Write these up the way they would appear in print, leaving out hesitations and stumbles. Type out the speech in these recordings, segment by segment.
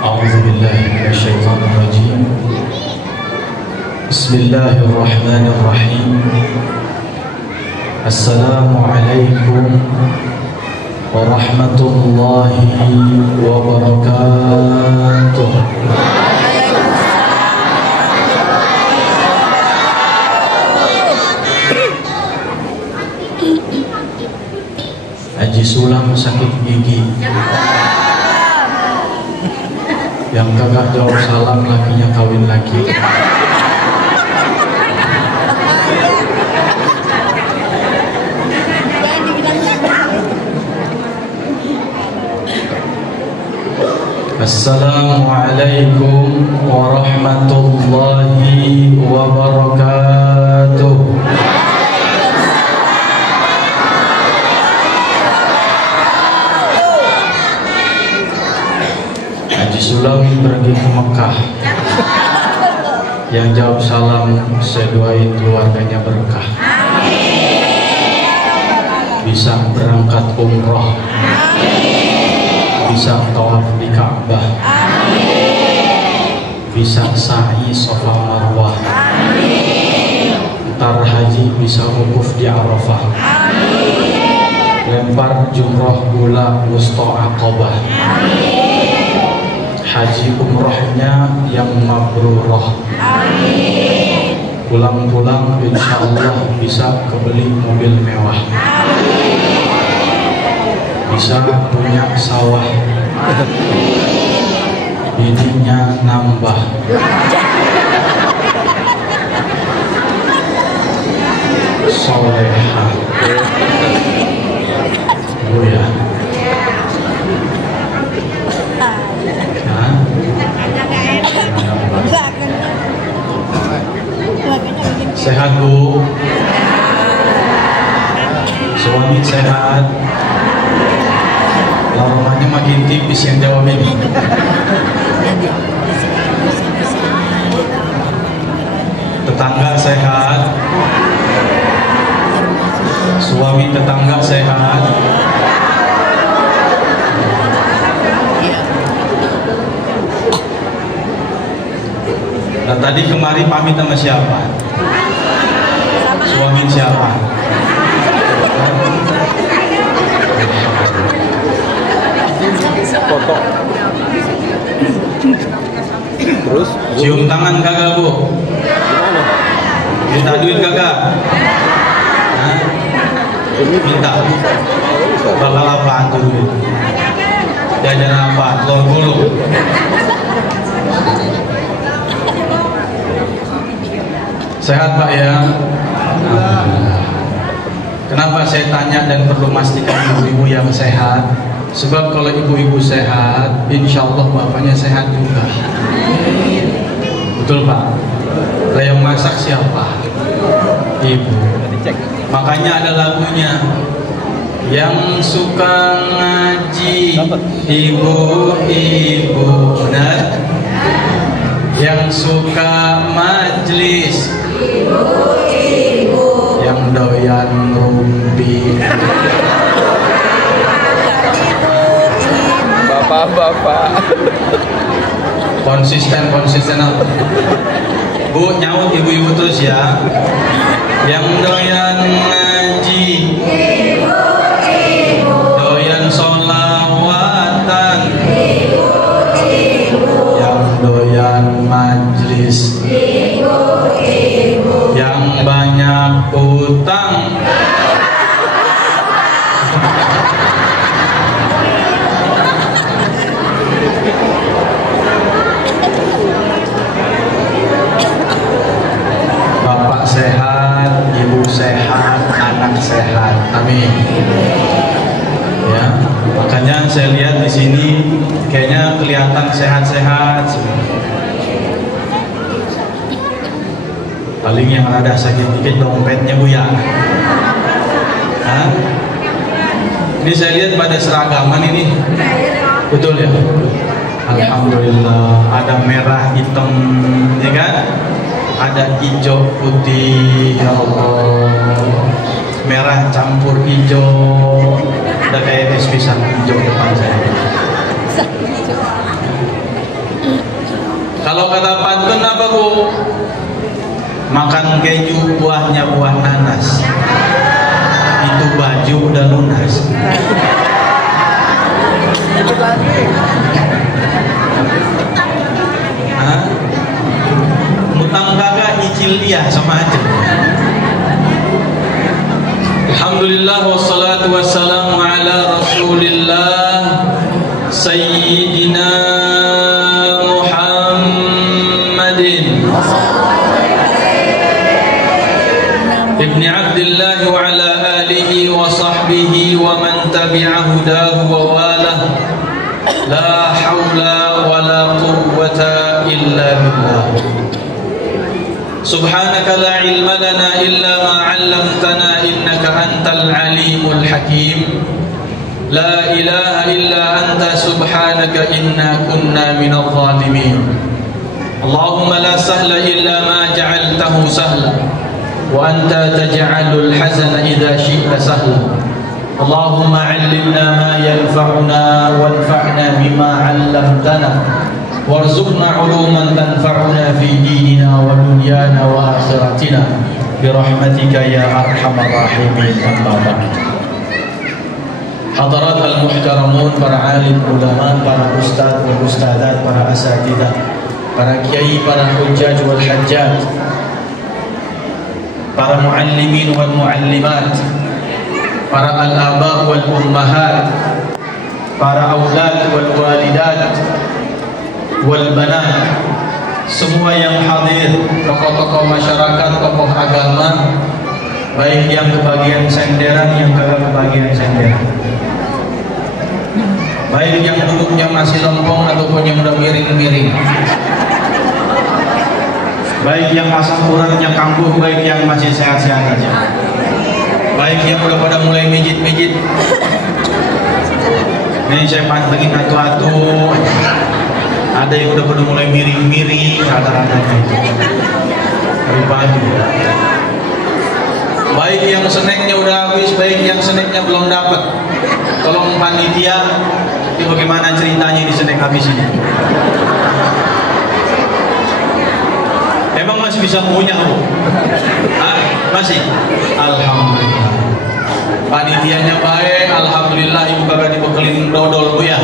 أعوذ بالله من الشيطان الرجيم. بسم الله الرحمن الرحيم. السلام عليكم ورحمة الله وبركاته. Haji Sulam sakit gigi. Yang kagak jawab salam lakinya kawin lagi. Assalamualaikum warahmatullahi wabarakatuh. Haji Sulam pergi ke Mekah. Yang jawab salam saya doain keluarganya berkah. Bisa berangkat umroh. Bisa tawaf di Ka'bah. Bisa sa'i Safa Marwah. Ntar haji bisa wukuf di Arafah. Lempar jumroh gula wusta Aqabah. Haji umrohnya yang mabrurah. Pulang-pulang insya Allah bisa kebeli mobil mewah. Bisa punya sawah, bininya nambah. Solehah. Oh ya. Sehat Bu? Suami sehat? Lawangannya makin tipis yang jawab ini. Tetangga sehat? Suami tetangga sehat? Nah, tadi kemari pamit sama siapa? Suami siapa? Foto. Terus cium tangan kagak Bu? gimana? Minta duit kagak? Hah? Minta. Bakal apaan tuh duit? Jajan apa? Telur gulung. Sehat Pak ya? Kenapa saya tanya dan perlu memastikan ibu-ibu yang sehat? Sebab kalau ibu-ibu sehat, insya Allah bapaknya sehat juga. Betul Pak? Lah yang masak siapa? Ibu. Makanya ada lagunya. Yang suka ngaji, ibu-ibu, benar? Yang suka majlis, ibu-ibu. Yang doyan rumpi, Bapak-bapak. konsisten apa? Bu, nyaut ibu-ibu terus ya. Yang doyan ngaji, ibu-ibu. Doyan sholawatan, ibu-ibu. Yang doyan majlis, ibu-ibu. Yang banyak utang, bapak sehat, ibu sehat, anak sehat. Amin. Ya, makanya saya lihat di sini kayaknya kelihatan sehat-sehat. Paling yang ada sakit dikit dompetnya Bu ya. Hah? Ini saya lihat pada seragaman ini. Betul ya? Alhamdulillah. Ada merah, hitam, ya kan? Ada hijau, putih, ya Allah. Merah campur hijau. Ada kayak es pisang hijau depan saya. Kalau kata pantun apa Bu? Makan keju buahnya buah nanas. Itu baju udah lunas. Hah? Mutang kagak nyicil dia sama aja. Alhamdulillah wassalatu wassalamu ala Rasulillah Sayyidina Muhammadin Ibni Abdillah wa ala alihi wa sahbihi wa man tabi'a hudahu wa walah. La hawla wa la quwwata illa billah. Subhanaka la ilma lana illa ma 'allamtana innaka antal alimul hakim. La ilaha illa anta subhanaka inna kunna minadh dhalimin. Allahumma la sahla illa ma ja'altahu sahla wa anta taj'alul hazana idza syi'ta sahla. Allahumma 'allimna ma yanfa'una wanfa'na bima 'allamtana warzuqna 'uluman tanfa'una fi dinina wa dunyana wa akhiratina bi rahmatika ya arhamar rahimin. Amma ba'd. Hadirat al-muhtaramun, para alim ulama, para ustaz dan ustadzat, para asatidzah, para kiai, para hujjaj wal hajjat, para muallimin wal muallimat, para al-aba wal ummahat, para aulad wal walidat wal banat, semua yang hadir, tokoh-tokoh masyarakat, tokoh agama, baik yang kebagian senderan, yang kagak kebagian senderan, baik yang duduknya masih lempong ataupun yang udah miring-miring, baik yang asam uratnya kambuh, baik yang masih sehat-sehat aja, baik yang udah pada mulai mijit-mijit. Ini saya pantengin atu-atu, ada yang udah pada mulai miring-miring, kata-katanya itu dari pagi. Baik yang snacknya udah habis, baik yang snacknya belum dapat. Tolong panitia, ini bagaimana ceritanya di snack habis ini? Emang masih bisa ngunyah Bu? Hah? Masih? Alhamdulillah. Panitianya baik, alhamdulillah. Ibu kagak dibekelin dodol Bu ya.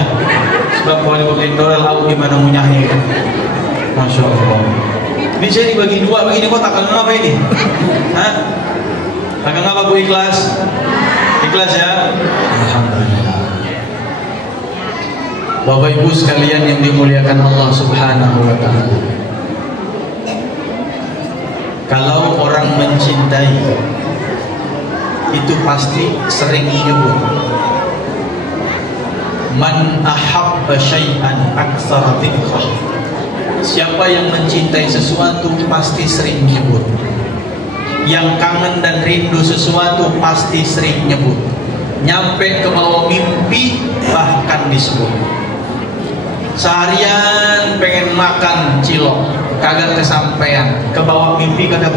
Sebab kalau dibekelin dodol, aku gimana ngunyahnya? Masya Allah. Ini saya dibagi dua begini, kok takkan apa ini? Hah? Takkan apa Bu? Ikhlas? Ikhlas ya? Alhamdulillah. Bapak Ibu sekalian yang dimuliakan Allah Subhanahu wa ta'ala, kalau orang mencintai itu pasti sering nyebut man ahabba syai'an aktsara dzikrah. Siapa yang mencintai sesuatu pasti sering nyebut. Yang kangen dan rindu sesuatu pasti sering nyebut. Nyampe ke bawah mimpi bahkan disebut. Seharian pengen makan cilok, kagak kesampaian, ke bawah mimpi kagak.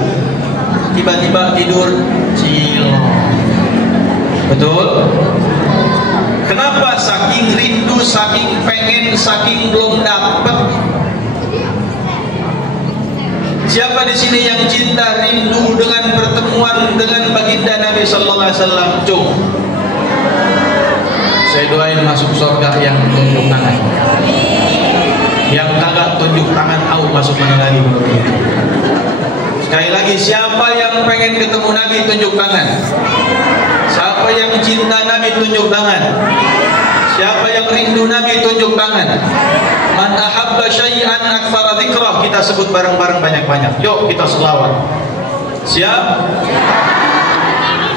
Tiba-tiba tidur cilok. Betul? Kenapa? Saking rindu, saking pengen, saking belum dapat. Siapa di sini yang cinta rindu dengan pertemuan dengan baginda Nabi Sallallahu Alaihi Wasallam? Cung, saya doain masuk surga yang tunjuk tangan. Yang kagak tunjuk tangan, masuk mana lagi? Sekali lagi, siapa yang pengen ketemu Nabi tunjuk tangan? Siapa yang cinta Nabi tunjuk tangan? Siapa yang rindu Nabi tunjuk tangan? Man ahabba syai'an aktsara dzikrah. Kita sebut bareng-bareng banyak-banyak. Yuk kita selawat. Siap?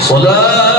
Salatullah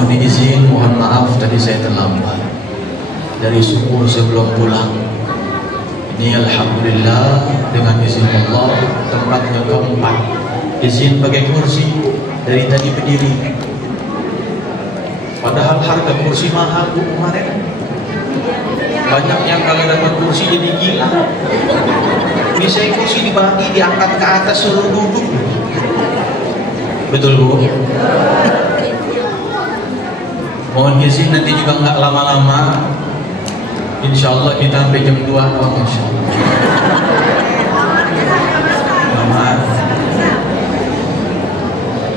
Mohon izin, mohon maaf tadi saya terlambat dari subuh sebelum pulang. Ini alhamdulillah dengan izin Allah tempat yang keempat. Izin pakai kursi dari tadi berdiri. Padahal harga kursi mahal Bu kemarin. Banyak yang kalau dapat kursi jadi gila. Ini saya kursi dibagi, diangkat ke atas suruh duduk. Betul Bu? Mohon izin nanti juga nggak lama-lama. Insya Allah kita sampai jam 2 doang insya Allah. Lama.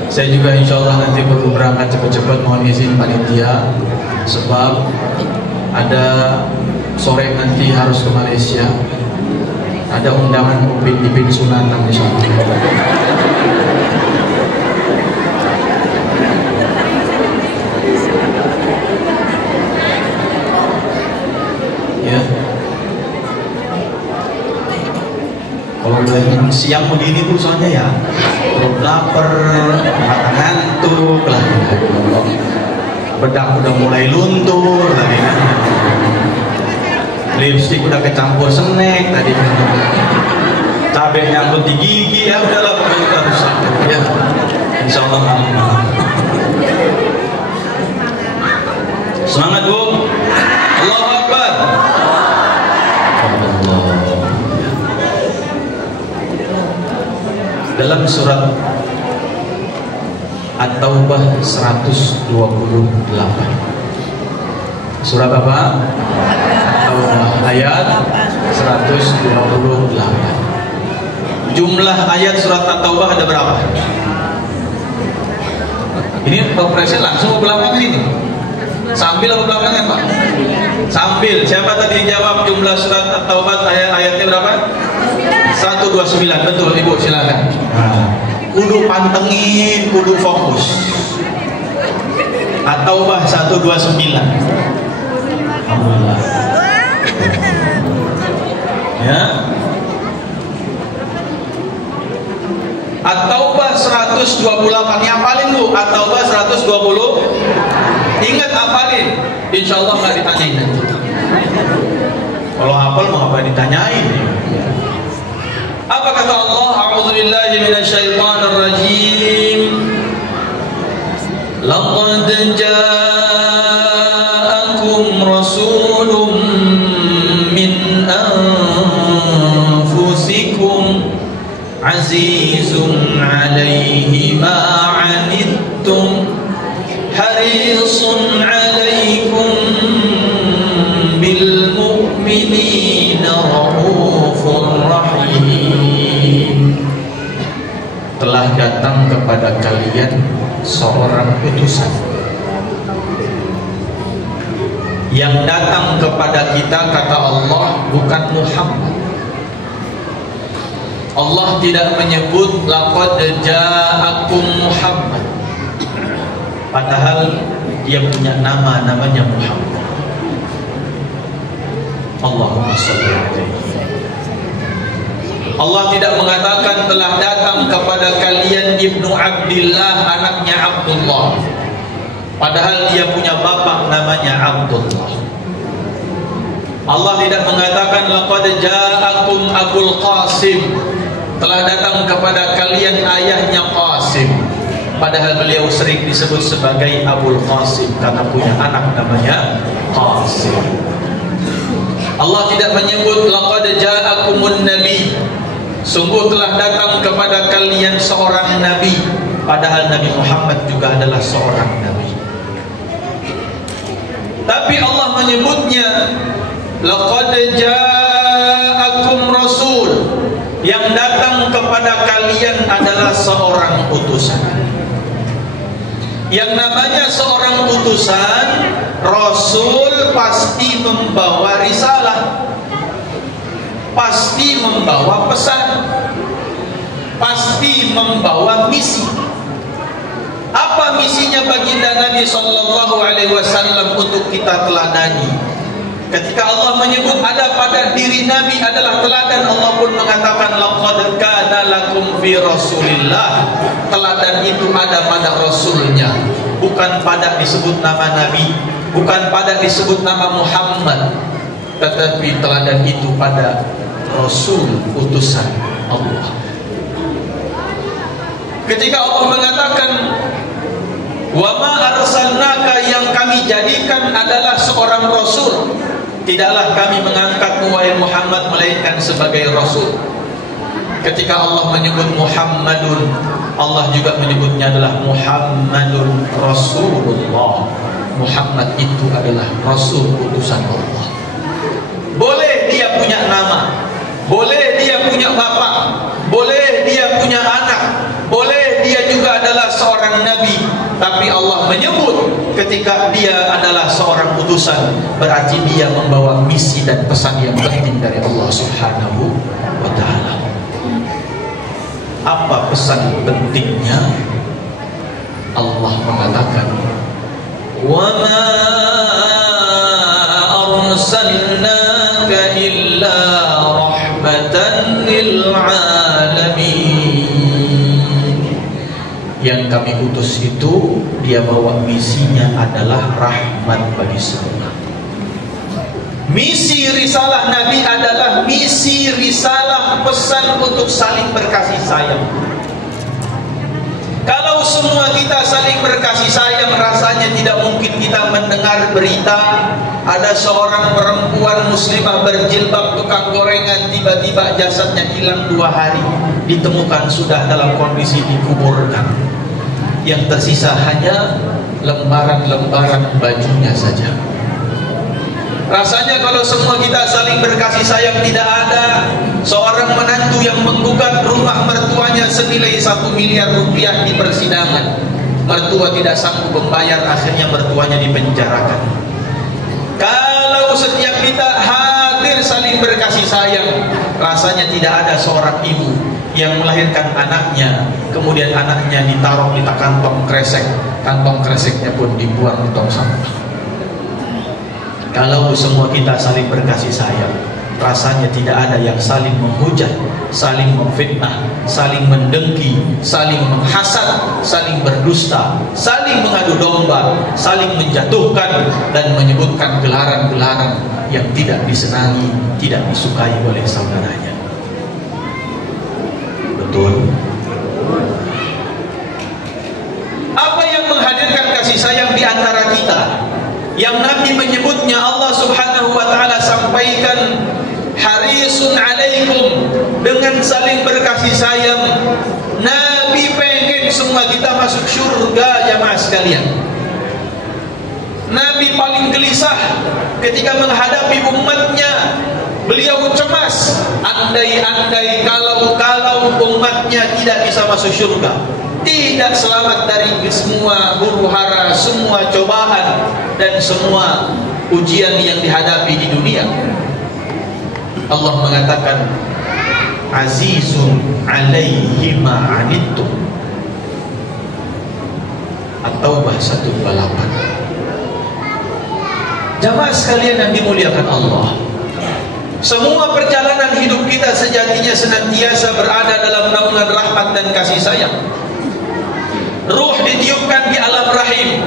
Saya juga insya Allah nanti perlu berangkat cepat-cepat. Mohon izin panitia sebab ada sore nanti harus ke Malaysia. Ada undangan Upin Ipin sunatan insya Allah. Ya. Kalau udah siang begini tuh soalnya ya perut lapar, mata ngantuk lah. Bedak udah mulai luntur lagi kan. Lipstik udah kecampur snack tadi. Cabai nyangkut di gigi, ya udahlah pokoknya kita rusak. Ya. Insyaallah malam. Semangat Bu. Allahu Akbar. Dalam surat At-Taubah 128. Surat apa? At-Taubah ayat 128. Jumlah ayat surat At-Taubah ada berapa? Ini Pak Presiden langsung ke belakang ini. Sambil apa belakangan Pak? Sambil. Siapa tadi jawab jumlah surat At-Taubah ayatnya berapa? 129. Betul Ibu, silakan. Kudu pantengin, kudu fokus. At-Taubah 129. Alhamdulillah. Ya. At-Taubah 128. Yang paling Bu, At-Taubah 120. Ingat hafalin. Insyaallah nggak ditanyain nanti. Kalau hafal mau apa ditanyain? Apa kata Allah? A'udzubillahi minasyaitonir rajim. Laqad ja'akum rasulun min anfusikum azizun 'alaihi ma 'anittum harisun 'alaikum bil mu'minina raufur rahim. Telah datang kepada kalian seorang utusan yang datang kepada kita, kata Allah, bukan Muhammad. Allah tidak menyebut laqad ja'akum Muhammad, padahal dia punya nama, namanya Muhammad. Allahumma shalli alaihi. Allah tidak mengatakan telah datang kepada kalian Ibnu Abdillah, anaknya Abdullah, padahal dia punya bapak namanya Abdullah. Allah tidak mengatakan laqad ja'akum Abul Qasim, telah datang kepada kalian ayahnya Qasim, padahal beliau sering disebut sebagai Abul Qasim karena punya anak namanya Qasim. Allah tidak menyebut laqad ja'akumun nabi, sungguh telah datang kepada kalian seorang nabi, padahal Nabi Muhammad juga adalah seorang nabi. Tapi Allah menyebutnya laqad ja'akum rasul, yang datang kepada kalian adalah seorang utusan. Yang namanya seorang utusan, rasul pasti membawa risalah, pasti membawa pesan, pasti membawa misi. Apa misinya baginda Nabi sallallahu alaihi wasallam untuk kita teladani? Ketika Allah menyebut ada pada diri Nabi adalah teladan, Allah pun mengatakan laqad kana lakum fi Rasulillah. Teladan itu ada pada Rasulnya, bukan pada disebut nama Nabi, bukan pada disebut nama Muhammad, tetapi teladan itu pada Rasul utusan Allah. Ketika Allah mengatakan wa ma arsalnaka, yang kami jadikan adalah seorang rasul, tidaklah kami mengangkatmu wahai Muhammad melainkan sebagai rasul. Ketika Allah menyebut Muhammadun, Allah juga menyebutnya adalah Muhammadun Rasulullah. Muhammad itu adalah Rasul utusan Allah. Boleh dia punya nama, boleh dia punya bapak, boleh dia punya anak, boleh dia juga adalah seorang nabi, tapi Allah menyebut ketika dia adalah seorang utusan, berarti dia membawa misi dan pesan yang penting dari Allah Subhanahu wa ta'ala. Apa pesan pentingnya? Allah mengatakan wa ma arsalnaka illa rahmatan lil alamin. Yang kami utus itu, dia bawa misinya adalah rahmat bagi semua. Misi risalah Nabi adalah misi risalah pesan untuk saling berkasih sayang. Kalau semua kita saling berkasih sayang, rasanya tidak mungkin kita mendengar berita ada seorang perempuan muslimah berjilbab tukang gorengan, tiba-tiba jasadnya hilang 2 hari, ditemukan sudah dalam kondisi dikuburkan. Yang tersisa hanya lembaran-lembaran bajunya saja. Rasanya kalau semua kita saling berkasih sayang, tidak ada seorang menantu yang menggugat rumah mertuanya senilai 1 miliar rupiah di persidangan. Mertua tidak sanggup membayar, akhirnya mertuanya dipenjarakan. Kalau setiap kita hadir saling berkasih sayang, rasanya tidak ada seorang ibu yang melahirkan anaknya, kemudian anaknya ditaruh di kantong kresek, kantong kreseknya pun dibuang di tong sampah. Kalau semua kita saling berkasih sayang, rasanya tidak ada yang saling menghujat, saling memfitnah, saling mendengki, saling menghasad, saling berdusta, saling mengadu domba, saling menjatuhkan dan menyebutkan gelaran-gelaran yang tidak disenangi, tidak disukai oleh saudaranya. Betul? Apa yang menghadirkan kasih sayang di antara kita? Yang Nabi menyebutnya, Allah Subhanahu wa ta'ala sampaikan harisun alaikum, dengan saling berkasih sayang. Nabi pengen semua kita masuk surga, jamaah sekalian. Nabi paling gelisah ketika menghadapi umatnya. Beliau cemas, andai-andai kalau umatnya tidak bisa masuk surga, tidak selamat dari semua huru-hara, semua cobaan dan semua ujian yang dihadapi di dunia. Allah mengatakan azizun alaihi ma anittum. At-Taubah 128. Jamaah sekalian yang dimuliakan Allah, semua perjalanan hidup kita sejatinya senantiasa berada dalam naungan rahmat dan kasih sayang. Ruh ditiupkan di alam rahim.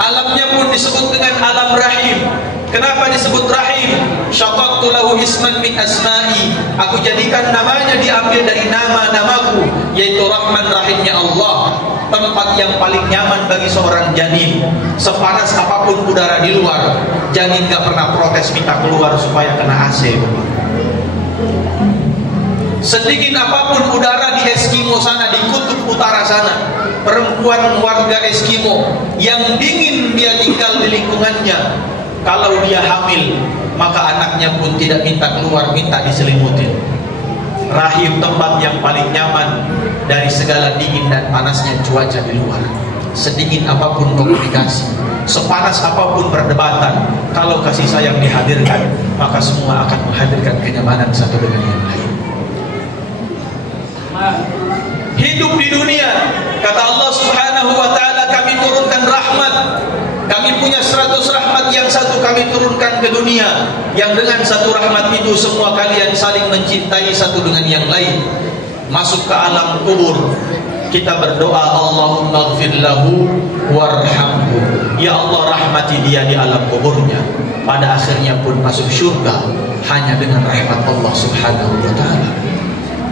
Alamnya pun disebut dengan alam rahim. Kenapa disebut rahim? Syaqaqtu lahu isman min asma'i. Aku jadikan namanya diambil dari nama-namaku, yaitu Rahman, rahimnya Allah. Tempat yang paling nyaman bagi seorang janin. Sepanas apapun udara di luar, janin gak pernah protes minta keluar supaya kena AC. Sedikit apapun udara di Eskimo sana, di kutub utara sana, perempuan warga Eskimo yang dingin dia tinggal di lingkungannya, kalau dia hamil maka anaknya pun tidak minta keluar, minta diselimutin. Rahim tempat yang paling nyaman dari segala dingin dan panasnya cuaca di luar. Sedingin apapun komunikasi, sepanas apapun perdebatan, kalau kasih sayang dihadirkan, maka semua akan menghadirkan kenyamanan satu dengan yang lain. Hidup di dunia, kata Allah Subhanahu wa ta'ala, kami turunkan rahmat. Kami punya 100 rahmat, yang satu kami turunkan ke dunia, yang dengan satu rahmat itu semua kalian saling mencintai satu dengan yang lain. Masuk ke alam kubur, kita berdoa Allahumma ighfir lahu warhamhu ya Allah rahmati dia di alam kuburnya, pada akhirnya pun masuk surga hanya dengan rahmat Allah Subhanahu wa ta'ala.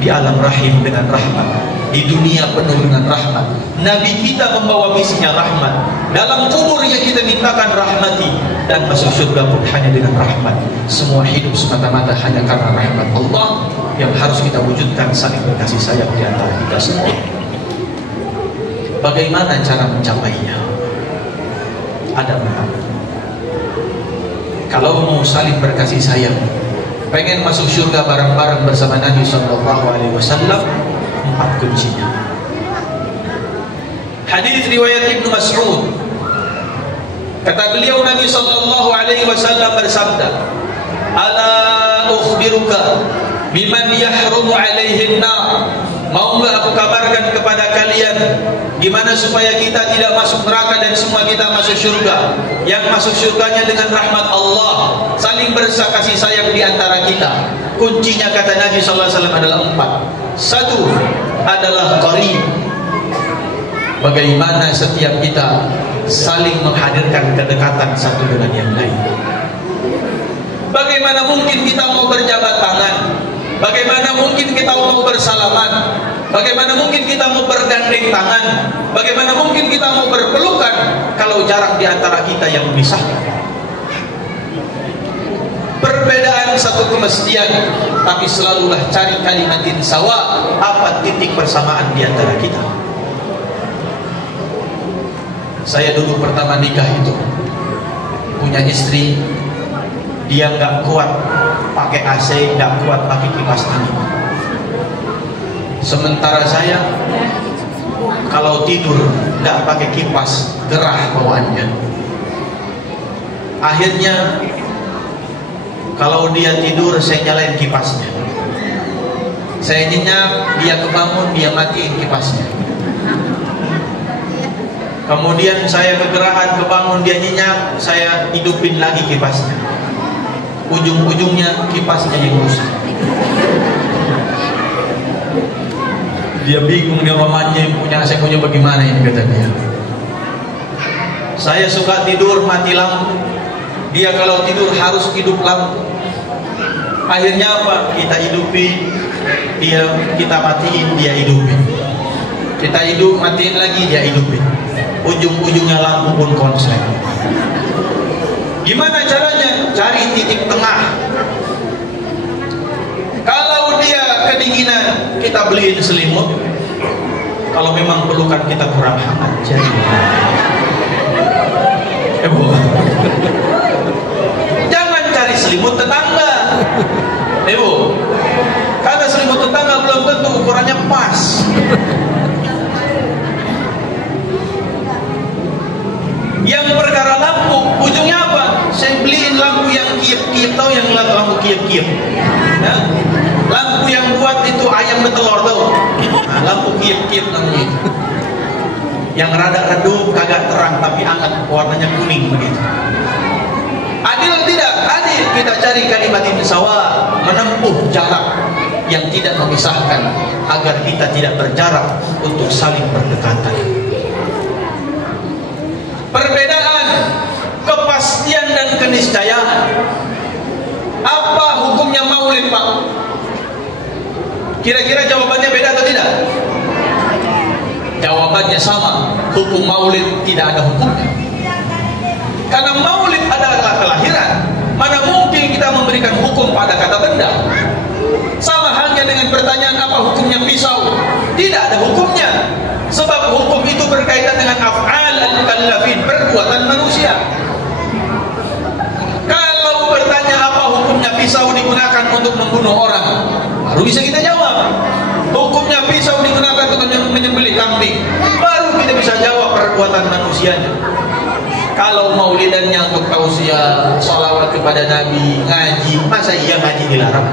Di alam rahim dengan rahmat, di dunia penuh dengan rahmat. Nabi kita membawa misinya rahmat, dalam kubur yang kita mintakan rahmati, dan masuk surga pun hanya dengan rahmat. Semua hidup semata-mata hanya karena rahmat Allah yang harus kita wujudkan, saling berkasih sayang di antara kita semua. Bagaimana cara mencapainya? Ada 4. Kalau mau saling berkasih sayang, pengen masuk surga bareng-bareng bersama Nabi SAW, 4 kuncinya. Hadis riwayat Ibnu Mas'ud, kata beliau, Nabi SAW bersabda, ala ukhbiruka biman yahrumu alaihin nar. Mau nggak aku kabarkan kepada kalian gimana supaya kita tidak masuk neraka dan semua kita masuk surga? Yang masuk surganya dengan rahmat Allah, saling berkasih sayang di antara kita. Kuncinya kata Nabi SAW adalah 4. 1 adalah qarib. Bagaimana setiap kita saling menghadirkan kedekatan satu dengan yang lain. Bagaimana mungkin kita mau berjabat tangan? Bagaimana mungkin kita mau bersalaman? Bagaimana mungkin kita mau bergandeng tangan? Bagaimana mungkin kita mau berpelukan kalau jarak di antara kita yang memisahkan? Perbedaan satu kemestian, tapi selalulah cari kalimatin sawa, apa titik persamaan di antara kita. Saya dulu pertama nikah itu punya istri, dia nggak kuat pakai AC, nggak kuat pakai kipas angin. Sementara saya kalau tidur nggak pakai kipas, gerah bawaannya. Akhirnya kalau dia tidur, saya nyalain kipasnya. Saya nyenyak, dia kebangun, dia matiin kipasnya. Kemudian saya kegerahan, kebangun, dia nyenyak, saya hidupin lagi kipasnya. Ujung-ujungnya kipasnya yang rusak. Dia bingung, dia romannya punya, saya punya bagaimana ini, kata dia. Saya suka tidur mati lampu, dia kalau tidur harus hidup lampu. Akhirnya apa? Kita hidupin, kita matiin, dia hidupin. Kita hidup, matiin lagi, dia hidupin. Ujung-ujungnya lampu pun konslet. Gimana caranya? Cari titik tengah. Kalau dia kedinginan, kita beliin selimut. Kalau memang pelukan kita kurang hangat, jadi jangan cari selimut tetangga. Karena selimut tetangga belum tentu ukurannya pas. Yang perkara lampu, ujungnya apa? Saya beliin lampu yang kiep-kiep, tahu yang lampu kiep-kiep? Ya? Lampu yang buat itu ayam betelor, tahu? Nah, lampu kiep-kiep namanya itu. Yang rada redup, kagak terang tapi hangat, warnanya kuning begitu. Adil tidak? Adil. Kita cari kalimat sawa, menempuh jarak yang tidak memisahkan agar kita tidak berjarak untuk saling berdekatan. Perbedaan kepastian dan keniscayaan. Apa hukumnya maulid, Pak? Kira-kira jawabannya beda atau tidak? Jawabannya sama. Hukum maulid tidak ada hukumnya. Karena maulid adalah kelahiran. Mana mungkin kita memberikan hukum pada kata benda? Sama halnya dengan pertanyaan apa hukumnya pisau? Tidak ada hukumnya. Sebab hukum itu berkaitan dengan af'al al-mukallafin, perbuatan manusia. Kalau bertanya apa hukumnya pisau digunakan untuk membunuh orang, baru bisa kita jawab. Hukumnya pisau digunakan untuk menyembelih kambing, baru kita bisa jawab perbuatan manusianya. Kalau maulidannya untuk tausiah, sholawat kepada Nabi, ngaji, masa iya ngaji dilarang?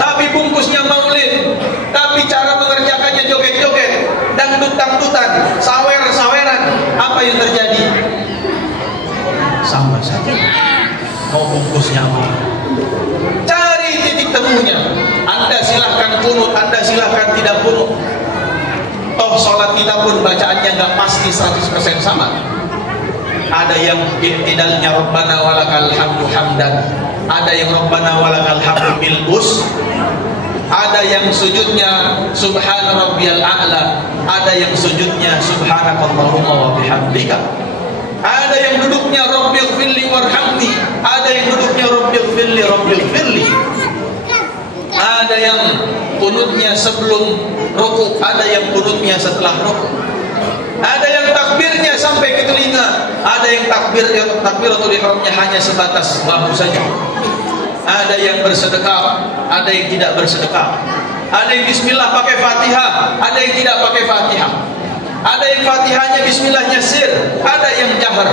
Tapi bungkusnya maulid, tapi cara mengerjakannya joget-joget, dangdut-dangdutan, sawer-saweran, apa yang terjadi? Sama saja. Mau bungkusnya apa? Cari titik temunya. Anda silahkan kunut, Anda silahkan tidak kunut. Toh sholat kita pun bacaannya nggak pasti 100% sama. Ada yang i'tidalnya Rabbana walakal hamdu hamdan, ada yang Rabbana walakal hamdu bil bus, ada yang sujudnya subhana rabbiyal a'la, ada yang sujudnya subhanakallahumma wa bihamdika, ada yang duduknya rabbighfirli warhamni, ada yang duduknya rabbighfirli, ada yang kunutnya sebelum rukuk, ada yang kunutnya setelah rukuk, ada yang takbirnya sampai ke telinga, ada yang takbiratul ihramnya hanya sebatas bahu saja, ada yang bersedekah, ada yang tidak bersedekah, ada yang bismillah pakai Fatihah, ada yang tidak pakai Fatihah, ada yang Fatihahnya bismillahnya sir, ada yang jahar,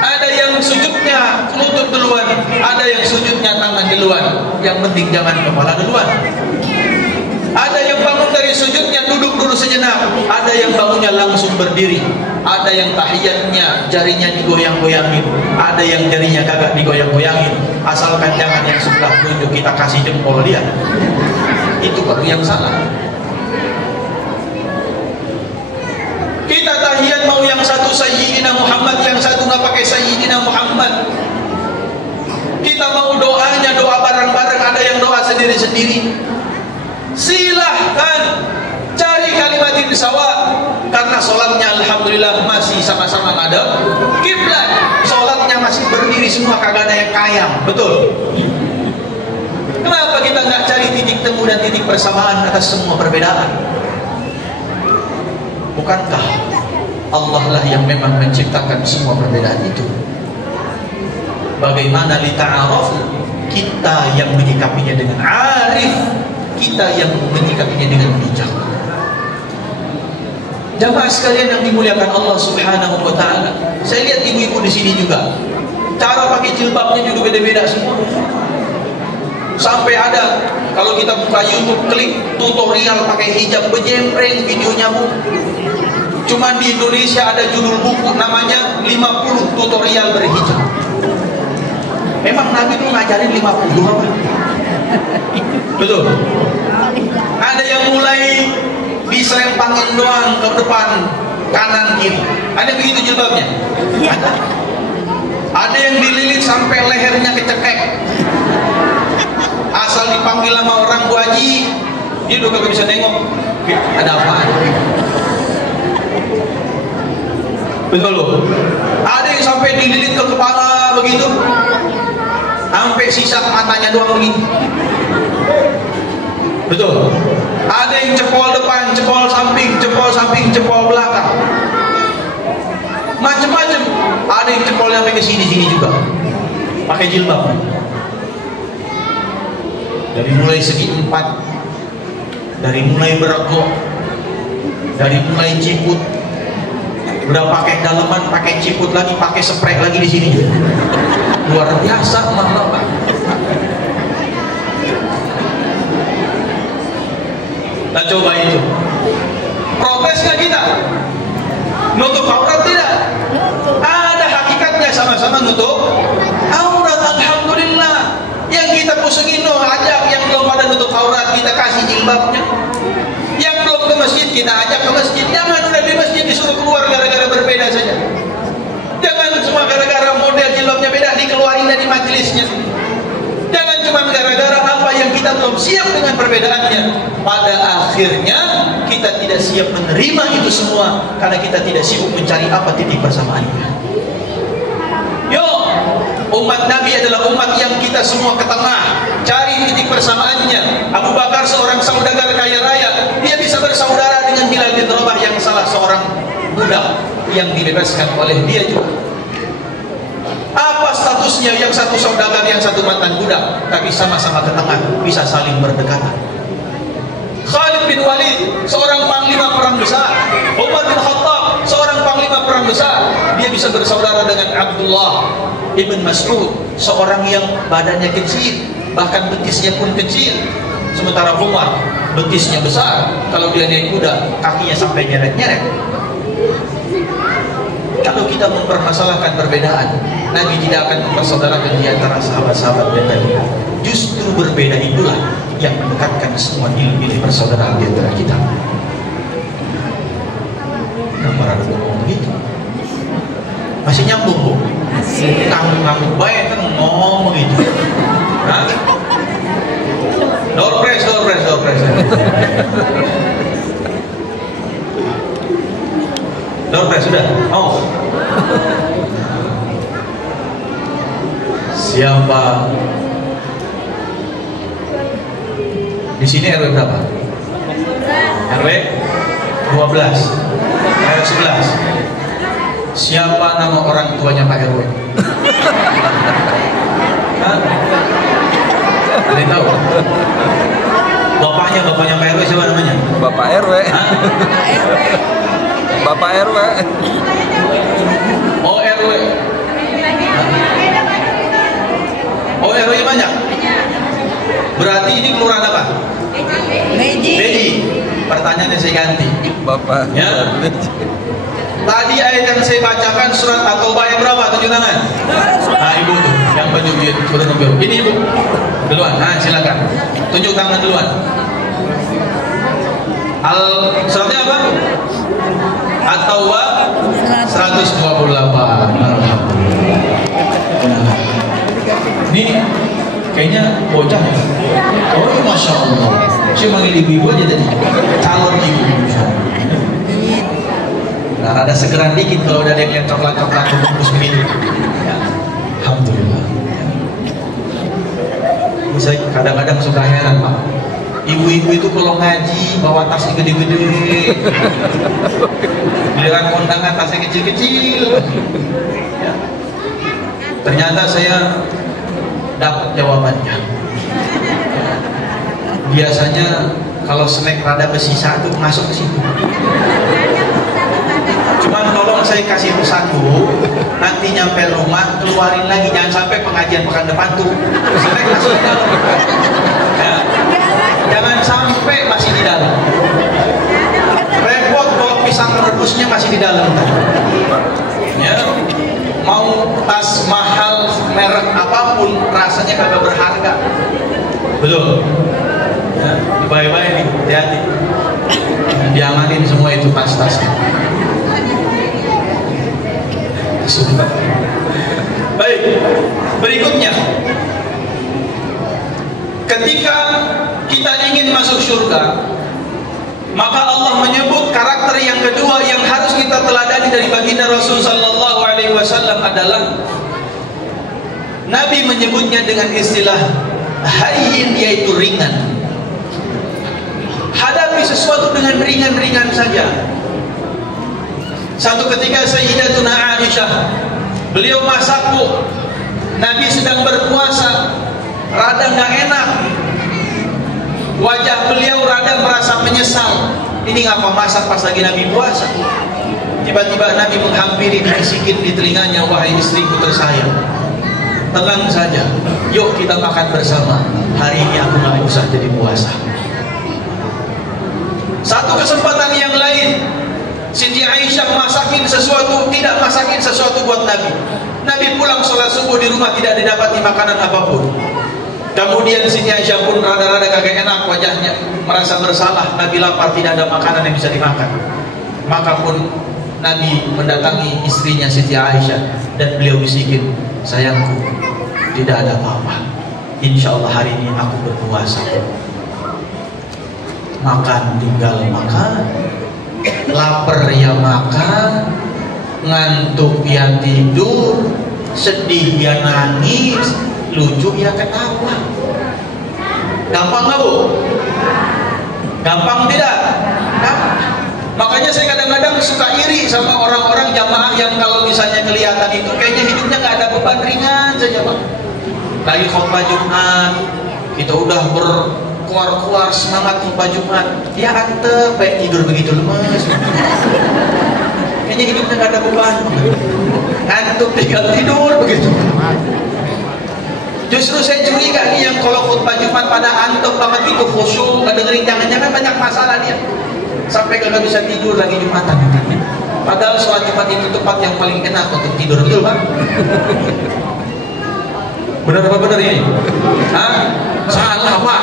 ada yang sujudnya lutut duluan, ada yang sujudnya tangan duluan, yang penting jangan kepala duluan. Ada yang bangun dari sujudnya duduk dulu sejenak, ada yang bangunnya langsung berdiri, ada yang tahiyatnya jarinya digoyang-goyangin, ada yang jarinya kagak digoyang-goyangin, asalkan jangan yang sebelah tunjuk kita kasih jempol dia, itu baru yang salah. Kita tahiyat mau yang satu Sayyidina Muhammad, yang satu nggak pakai Sayyidina Muhammad. Kita mau doanya doa bareng-bareng, ada yang doa sendiri-sendiri. Silahkan cari kalimatin sawa, karena sholatnya alhamdulillah masih sama-sama ada kiblat, sholatnya masih berdiri semua, kagak ada yang kayang, betul? Kenapa kita nggak cari titik temu dan titik persamaan atas semua perbedaan? Bukankah Allah lah yang memang menciptakan semua perbedaan itu? Bagaimana lita'arafu, kita yang menyikapinya dengan arif, kita yang menyikapinya dengan bijak. Jamaah sekalian yang dimuliakan Allah Subhanahu wa taala, saya lihat ibu-ibu di sini juga cara pakai jilbabnya juga beda-beda semua. Sampai ada kalau kita buka YouTube klik tutorial pakai hijab bejempreng, videonya Bu. Cuman di Indonesia ada judul buku namanya 50 tutorial berhijab. Emang Nabi itu ngajarin 50 apa? Betul. Ada yang mulai diselempangin doang ke depan kanan kiri. Ada begitu jilbabnya? Ada. Ada yang dililit sampai lehernya kecekek. Asal dipanggil sama orang Bu Haji, dia udah gak bisa nengok. Ada apaan? Betul loh. Ada yang sampai dililit ke kepala begitu, sampai sisa matanya doang begini. Betul. Ada yang cepol depan, cepol samping, cepol belakang. Macam-macam. Ada yang cepol sampai ke sini juga. Pakai jilbab. Dari mulai segi 4, dari mulai berego, dari mulai ciput, udah pakai daleman, pakai ciput lagi, pakai spray lagi di sini. Luar biasa, mama Pak. Nah coba itu, protes nggak kita? Nutup aurat tidak? Ada hakikatnya, sama-sama nutup aurat. Alhamdulillah. Yang kita pusingin ajak yang belum pada nutup aurat, kita kasih jilbabnya. Yang belum ke masjid, kita ajak ke masjid. Jangan udah di masjid disuruh keluar gara-gara berbeda saja. Jangan cuma gara-gara model jilbabnya beda dikeluarin dari majelisnya. Jangan cuma gara-gara apa yang kita belum siap dengan perbedaannya. Pada akhirnya kita tidak siap menerima itu semua karena kita tidak sibuk mencari apa titik persamaannya. Umat Nabi adalah umat yang kita semua ke tengah, cari titik persamaannya. Abu Bakar seorang saudagar kaya raya, dia bisa bersaudara dengan Bilal bin Rabah yang salah seorang budak yang dibebaskan oleh dia juga. Apa statusnya? Yang satu saudagar, yang satu mantan budak, tapi sama-sama ke tengah, bisa saling berdekatan. Khalid bin Walid, seorang panglima perang besar. Umar bin Khattab, seorang panglima perang besar. Dia bisa bersaudara dengan Abdullah Ibn Mas'ud, seorang yang badannya kecil, bahkan betisnya pun kecil. Sementara Umar, betisnya besar. Kalau dia naik kuda, kakinya sampai nyeret-nyeret. Kalau kita mempermasalahkan perbedaan, Nabi tidak akan mempersaudarakan di antara sahabat-sahabat dan Nabi. Justru berbeda itulah yang mendekatkan semua nilai-nilai persaudaraan di antara kita. Nah, para ngomong begitu. Masih nyambung bu? Ngamuk-ngamuk baik kan ngomong gitu. Hah? Door press. Door press sudah. Oh. Siapa? Di sini RW berapa? RW 12. RW 11. Siapa nama orang tuanya Pak RW? Hah? Ada yang tahu? Bapaknya Pak RW siapa namanya? Bapak RW. Hah? Bapak RW. Oh RW. Oh RW-nya banyak? Berarti ini kelurahan apa? Beji. Pertanyaannya saya ganti. Bapak. Ya. Tadi ayat yang saya bacakan surat At-Taubah yang berapa? Tunjuk tangan. Nah ibu tuh yang baju biru. Ini ibu duluan. Nah silakan. Tunjuk tangan duluan. Suratnya apa? At-Taubah 128. Ini kayaknya bocah. Oh iya, masya Allah. Saya manggil ibu-ibu aja tadi. Calon ibu. Nah, ada segeran dikit kalau udah ada yang lihat coklat-coklat bungkus begitu. Ya, alhamdulillah. Saya kadang-kadang suka heran Pak. Ibu-ibu itu kalau ngaji bawa tasnya gede-gede. Giliran kondangan tasnya kecil-kecil. Ya. Ternyata saya dapat jawabannya. Biasanya kalau snack rada bersisa itu masuk ke situ. Cuman tolong saya kasih satu, nanti nyampe rumah keluarin lagi, jangan sampai pengajian pekan depan tuh snack masuk di dalam. Ya. Jangan sampai masih di dalam. Repot kalau pisang rebusnya masih di dalam. Ya. Mau tas mahal merek apapun rasanya kagak berharga. Belum. Ya, bye-bye nih, hati-hati. Diamanin semua itu tas-tasnya. Baik, berikutnya ketika kita ingin masuk surga, maka Allah menyebut karakter yang kedua yang harus kita teladani dari baginda Rasul sallallahu alaihi wasallam adalah Nabi menyebutnya dengan istilah hayyin, yaitu ringan. Hadapi sesuatu dengan ringan-ringan saja. Satu ketika Sayyidatuna Aisyah, beliau masak bu, Nabi sedang berpuasa, rada nggak enak, wajah beliau rada merasa menyesal. Ini ngapa masak pas lagi Nabi puasa? Tiba-tiba Nabi menghampiri, dibisikin di telinganya, wahai istriku tersayang, tenang saja, yuk kita makan bersama. Hari ini aku nggak usah jadi puasa. Satu kesempatan yang lain, Siti Aisyah masakin sesuatu, tidak masakin sesuatu buat Nabi. Nabi pulang sholat subuh di rumah, tidak didapati makanan apapun. Kemudian Siti Aisyah pun rada-rada kagak enak wajahnya, merasa bersalah. Nabi lapar, tidak ada makanan yang bisa dimakan. Maka pun Nabi mendatangi istrinya Siti Aisyah dan beliau bisikin, sayangku, tidak ada apa-apa. Insya Allah hari ini aku berpuasa. Makan tinggal makan, lapar ya makan, ngantuk ya tidur, sedih ya nangis, lucu ya ketawa. Gampang nggak bu? Gampang tidak? Gampang. Makanya saya kadang-kadang suka iri sama orang-orang jamaah yang kalau misalnya kelihatan itu kayaknya hidupnya nggak ada beban, ringan saja pak. Lagi khotbah Jumat, kita udah berkuar-kuar semangat khotbah Jumat, dia antep kayak tidur begitu lemes. Kayaknya hidupnya nggak ada beban, ngantuk tinggal tidur begitu. Justru saya curiga nih yang kalau khutbah Jumat pada antep banget itu, khusyuk, nggak dengerin, jangan-jangan banyak masalah dia, sampai kagak bisa tidur lagi Jumatan. Padahal sholat Jumat itu tempat yang paling enak untuk tidur, betul pak? Benar apa benar ini? Hah? Salah pak?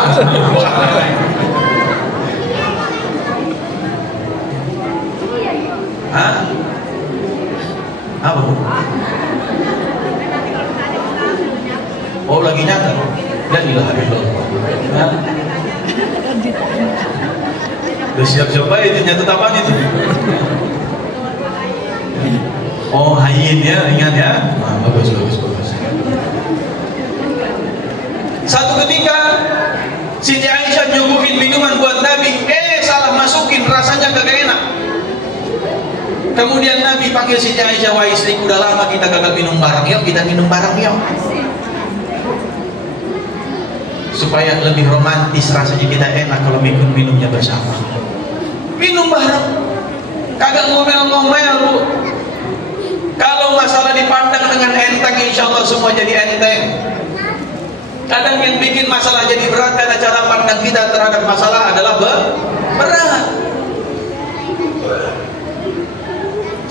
Hah? Apa Bu? Oh lagi nyata. La ilaha illallah. Nah. Udah siap-siap aja itu nyata apaan itu? Oh hayin ya, ingat ya. Nah, bagus. Satu ketika Siti Aisyah nyuguhin minuman buat Nabi, salah masukin, rasanya kagak enak. Kemudian Nabi panggil Siti Aisyah, wah istriku, udah lama kita kagak minum bareng, yuk kita minum bareng yuk. Supaya lebih romantis rasanya, kita enak kalau minumnya bersama. Minum bareng, kagak ngomel-ngomel Bu. Kalau masalah dipandang dengan enteng, insya Allah semua jadi enteng. Kadang yang bikin masalah jadi berat karena cara pandang kita terhadap masalah adalah berat.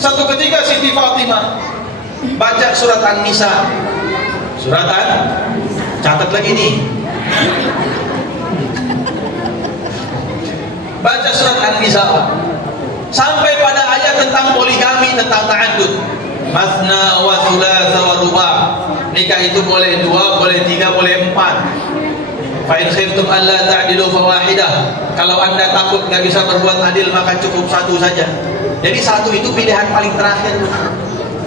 Satu ketika Siti Fatimah baca surat An-Nisa. Catat lagi nih. Baca surat An-Nisa sampai pada ayat tentang poligami, tentang ta'addud. Masna wa thulatha wa ruba'. Nikah itu boleh 2, boleh 3, boleh 4. Fa in khiftum alla ta'dilu fawahidah. Kalau Anda takut nggak bisa berbuat adil, maka cukup satu saja. Jadi satu itu pilihan paling terakhir.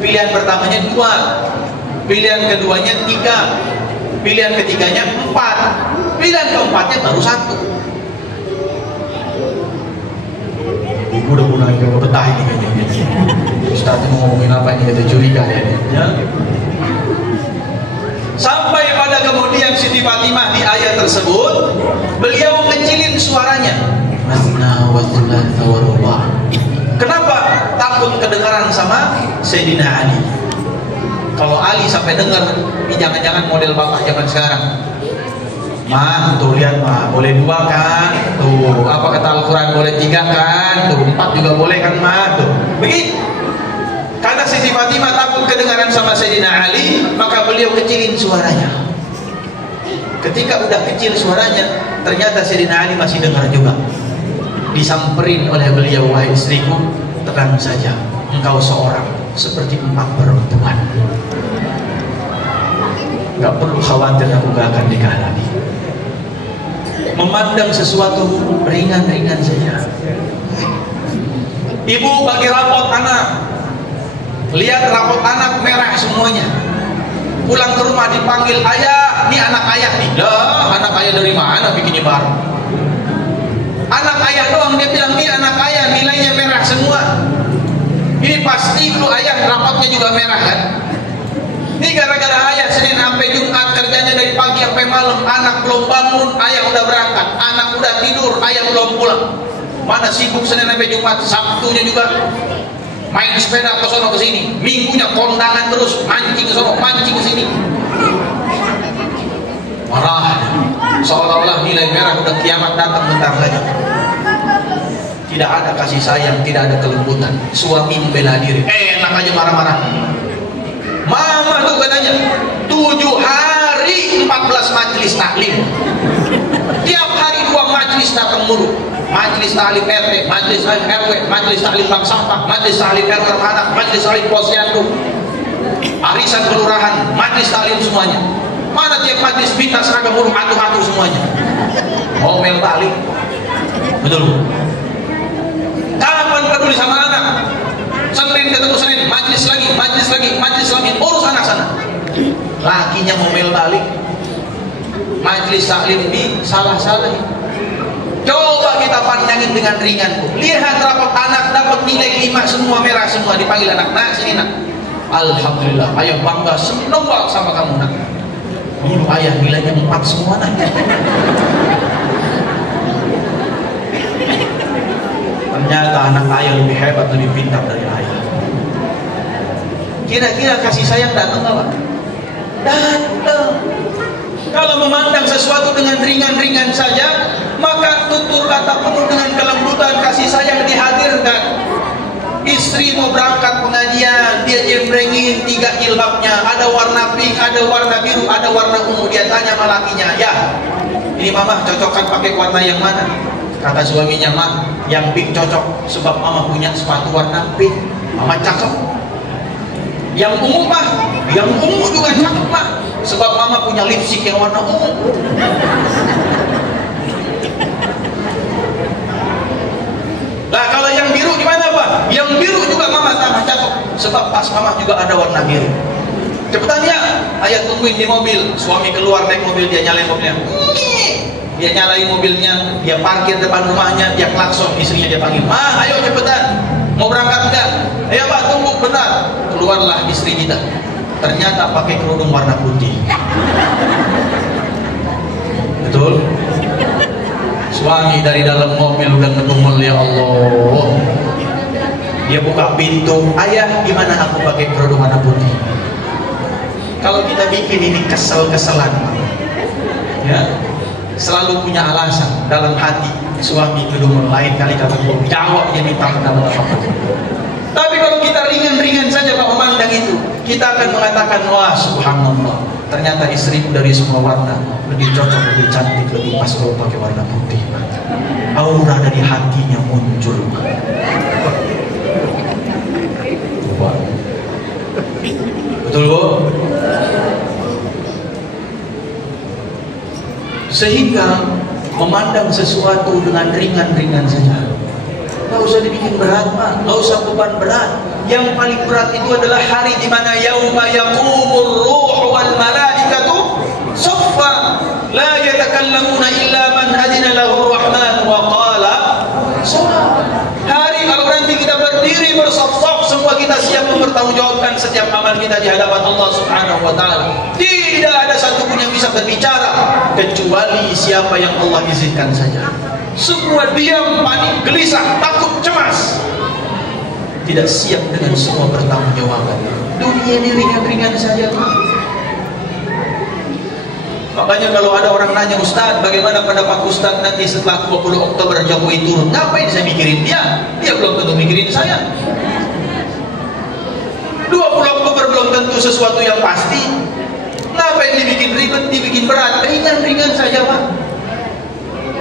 Pilihan pertamanya 2, pilihan keduanya 3, pilihan ketiganya 4, pilihan keempatnya baru 1. Ibu udah mulai gak betah ini kayaknya. Ustaz mau ngomongin apa ini, kita curiga ya. Sampai pada kemudian Siti Fatimah di ayat tersebut beliau kecilin suaranya. Masna wa thulatha wa ruba'. Kenapa? Takut kedengaran sama Sayyidina Ali. Kalau Ali sampai dengar, ini jangan-jangan model bapak zaman sekarang. Mah, tuh lihat mah, boleh 2 kan? Tuh, apa kata Al-Quran, boleh 3 kan? Tuh, 4 juga boleh kan mah? Tuh, begitu. Karena Siti Fatimah takut kedengaran sama Sayyidina Ali, maka beliau kecilin suaranya. Ketika udah kecil suaranya, ternyata Sayyidina Ali masih dengar juga. Disamperin oleh beliau, wahai istriku, tenang saja, engkau seorang seperti 4 perempuan. Gak perlu khawatir, aku gak akan nikah lagi. Memandang sesuatu ringan-ringan saja. Ibu bagi rapot anak, lihat rapot anak merah semuanya. Pulang ke rumah dipanggil, ayah, ini anak ayah nih. Lah, anak ayah dari mana bikinnya baru? Anak ayah doang, dia bilang ini anak ayah, nilainya merah semua. Ini pasti dulu ayah rapotnya juga merah kan? Ini gara-gara ayah Senin sampai Jumat kerjanya dari pagi sampai malam, anak belum bangun, ayah udah berangkat, anak udah tidur, ayah belum pulang. Mana sibuk Senin sampai Jumat, Sabtunya juga main sepeda ke sono ke sini, minggunya kondangan terus, mancing ke sono, mancing ke sini. Marah, seolah-olah nilai merah udah kiamat datang bentar lagi. Tidak ada kasih sayang, tidak ada kelembutan. Suami membela diri, enak aja marah-marah. Mama tuh katanya 7 hari 14 majelis taklim. Tiap hari 2 majelis datang mulu. Majelis taklim RT, majelis taklim RW, majelis taklim bank sampah, majelis taklim RT anak, majelis taklim posyandu, arisan kelurahan, majelis taklim semuanya. Mana tiap majelis minta seragam mulu, atuh-atuh semuanya. Ngomel balik. Betul. Kapan peduli sama anak? Senin ketemu Senin, majlis lagi, urus anak sana. Lakinya ngomel balik. Majlis taklim di salah-salah. Coba kita pandangin dengan ringan. Lihat rapot anak dapat nilai 5 semua merah semua, dipanggil anak, nak sini nak. Alhamdulillah, ayah bangga, seneng banget sama kamu nak. Dulu ayah nilainya 4 semua nak. Ternyata anak ayah lebih hebat, lebih pintar dari ayah. Kira-kira kasih sayang datang apa? Datang. Kalau memandang sesuatu dengan ringan-ringan saja, maka tutur kata penuh dengan kelembutan, kasih sayang dihadirkan. Istri mau berangkat pengajian, dia jembrengin 3 jilbabnya, ada warna pink, ada warna biru, ada warna ungu. Dia tanya sama lakinya, ya, ini mama cocokkan pakai warna yang mana? Kata suaminya, mah, yang pink cocok, sebab mama punya sepatu warna pink. Mama cakep. Yang ungu mah, yang ungu juga cakep mah. Sebab mama punya lipstick yang warna ungu. Lah kalau yang biru gimana Pak? Yang biru juga mama tambah cakep. Sebab pas mama juga ada warna biru. Cepetan ya, ayah tungguin di mobil. Suami keluar naik mobil, dia nyalain mobilnya. Dia nyalain mobilnya, dia parkir depan rumahnya, dia klakson, istrinya dia panggil. Ma, ayo cepetan. Mau berangkat enggak? Ayo Pak, tunggu benar. Keluarlah istri kita. Ternyata pakai kerudung warna putih. Betul? Suami dari dalam mobil udah ngedumel, ya Allah. Dia buka pintu, ayah gimana aku pakai kerudung warna putih? Kalau kita bikin ini kesel-keselan, ya, selalu punya alasan dalam hati. Suami ngedumel, lain kali kata gue jawab dia minta dalam apa. Tapi kalau kita ringan-ringan saja Pak memandang itu, kita akan mengatakan, wah subhanallah, ternyata istriku dari semua warna lebih cocok, lebih cantik, lebih pas kalau pakai warna putih. Aura dari hatinya muncul. Betul Bu? Sehingga memandang sesuatu dengan ringan-ringan saja. Nggak usah dibikin berat Pak, nggak usah beban berat. Yang paling berat itu adalah hari di mana yauma yaqumur ruhu wal malaikatu saffa la yatakallamuna illa man adina lahu rahman wa qala shawab. Hari kalau nanti kita berdiri bersaf-saf, semua kita siap mempertanggungjawabkan setiap amal kita di hadapan Allah Subhanahu wa taala. Tidak ada satupun yang bisa berbicara kecuali siapa yang Allah izinkan saja. Semua diam, panik, gelisah, takut, cemas. Tidak siap dengan semua pertanggungjawaban. Dunia ini ringan-ringan saja. Makanya kalau ada orang nanya, Ustaz, bagaimana pendapat Ustaz nanti setelah 20 Oktober Jokowi turun? Ngapain saya mikirin dia? Dia belum tentu mikirin saya. 20 Oktober belum tentu sesuatu yang pasti. Ngapain dibikin ribet, dibikin berat? Ringan-ringan saja Pak.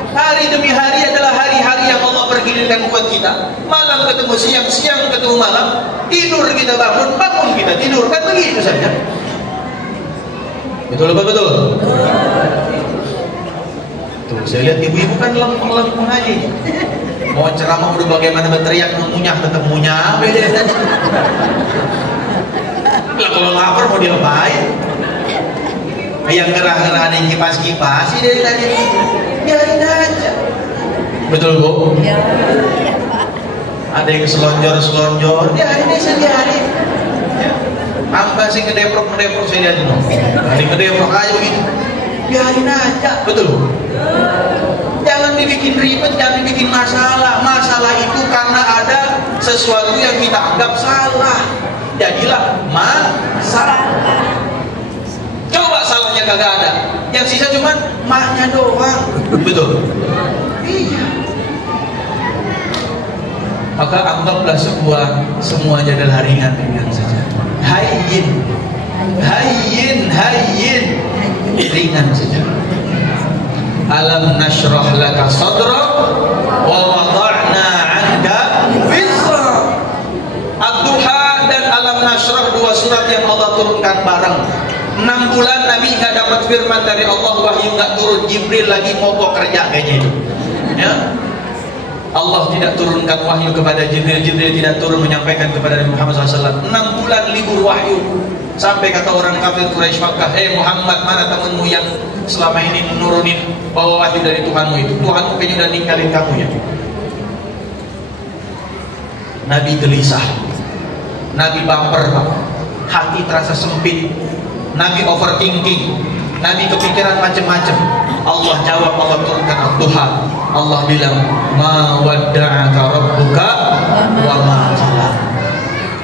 Hari demi hari adalah hari-hari yang Allah pergilirkan buat kita. Malam ketemu siang, siang ketemu malam. Tidur kita bangun, bangun kita tidur. Kan begitu saja. Betul apa betul? Tuh, saya lihat ibu-ibu kan lempeng-lempeng aja. Mau ceramah udah bagaimana berteriak, mengunyah tetap munyah. Beda tadi. Lah kalau lapar mau diapain? Yang gerah-gerah ada kipas-kipas sih dari tadi. Biarin aja. Betul Bu? Ya. Ada yang selonjor-selonjor, biarin aja, biarin. Hamba sih ngedeprok saya lihat dulu. Hari ngedeprok aja begitu. Biarin aja, betul. Jangan dibikin ribet, jangan dibikin masalah. Masalah itu karena ada sesuatu yang kita anggap salah. Jadilah masalah. Coba salahnya kagak ada. Yang sisa cuman maknya doang. Betul. Iya. Maka anggaplah semuanya adalah ringan-ringan saja. Hayyin, hayyin, hayyin, ringan saja. Alam nashrah laka sadrak wa wada'na 'anka wizrak. Ad-Duha dan Alam Nashrah, dua surat yang Allah turunkan bareng. 6 bulan Nabi nggak dapat firman dari Allah, wahyu nggak turun. Jibril lagi mogok kerja kayaknya itu. Ya. Allah tidak turunkan wahyu kepada Jibril, Jibril tidak turun menyampaikan kepada Nabi Muhammad SAW. 6 bulan libur wahyu. Sampai kata orang kafir Quraisy Makkah, Muhammad, mana temanmu yang selama ini menurunin bawa wahyu dari Tuhanmu itu? Tuhanmu kayaknya udah ninggalin kamu ya. Nabi gelisah, Nabi baper, hati terasa sempit, Nabi overthinking, Nabi kepikiran macam-macam. Allah jawab, Allah turunkan Ad-Duha. Allah bilang, ma wadda'aka rabbuka wa ma qala.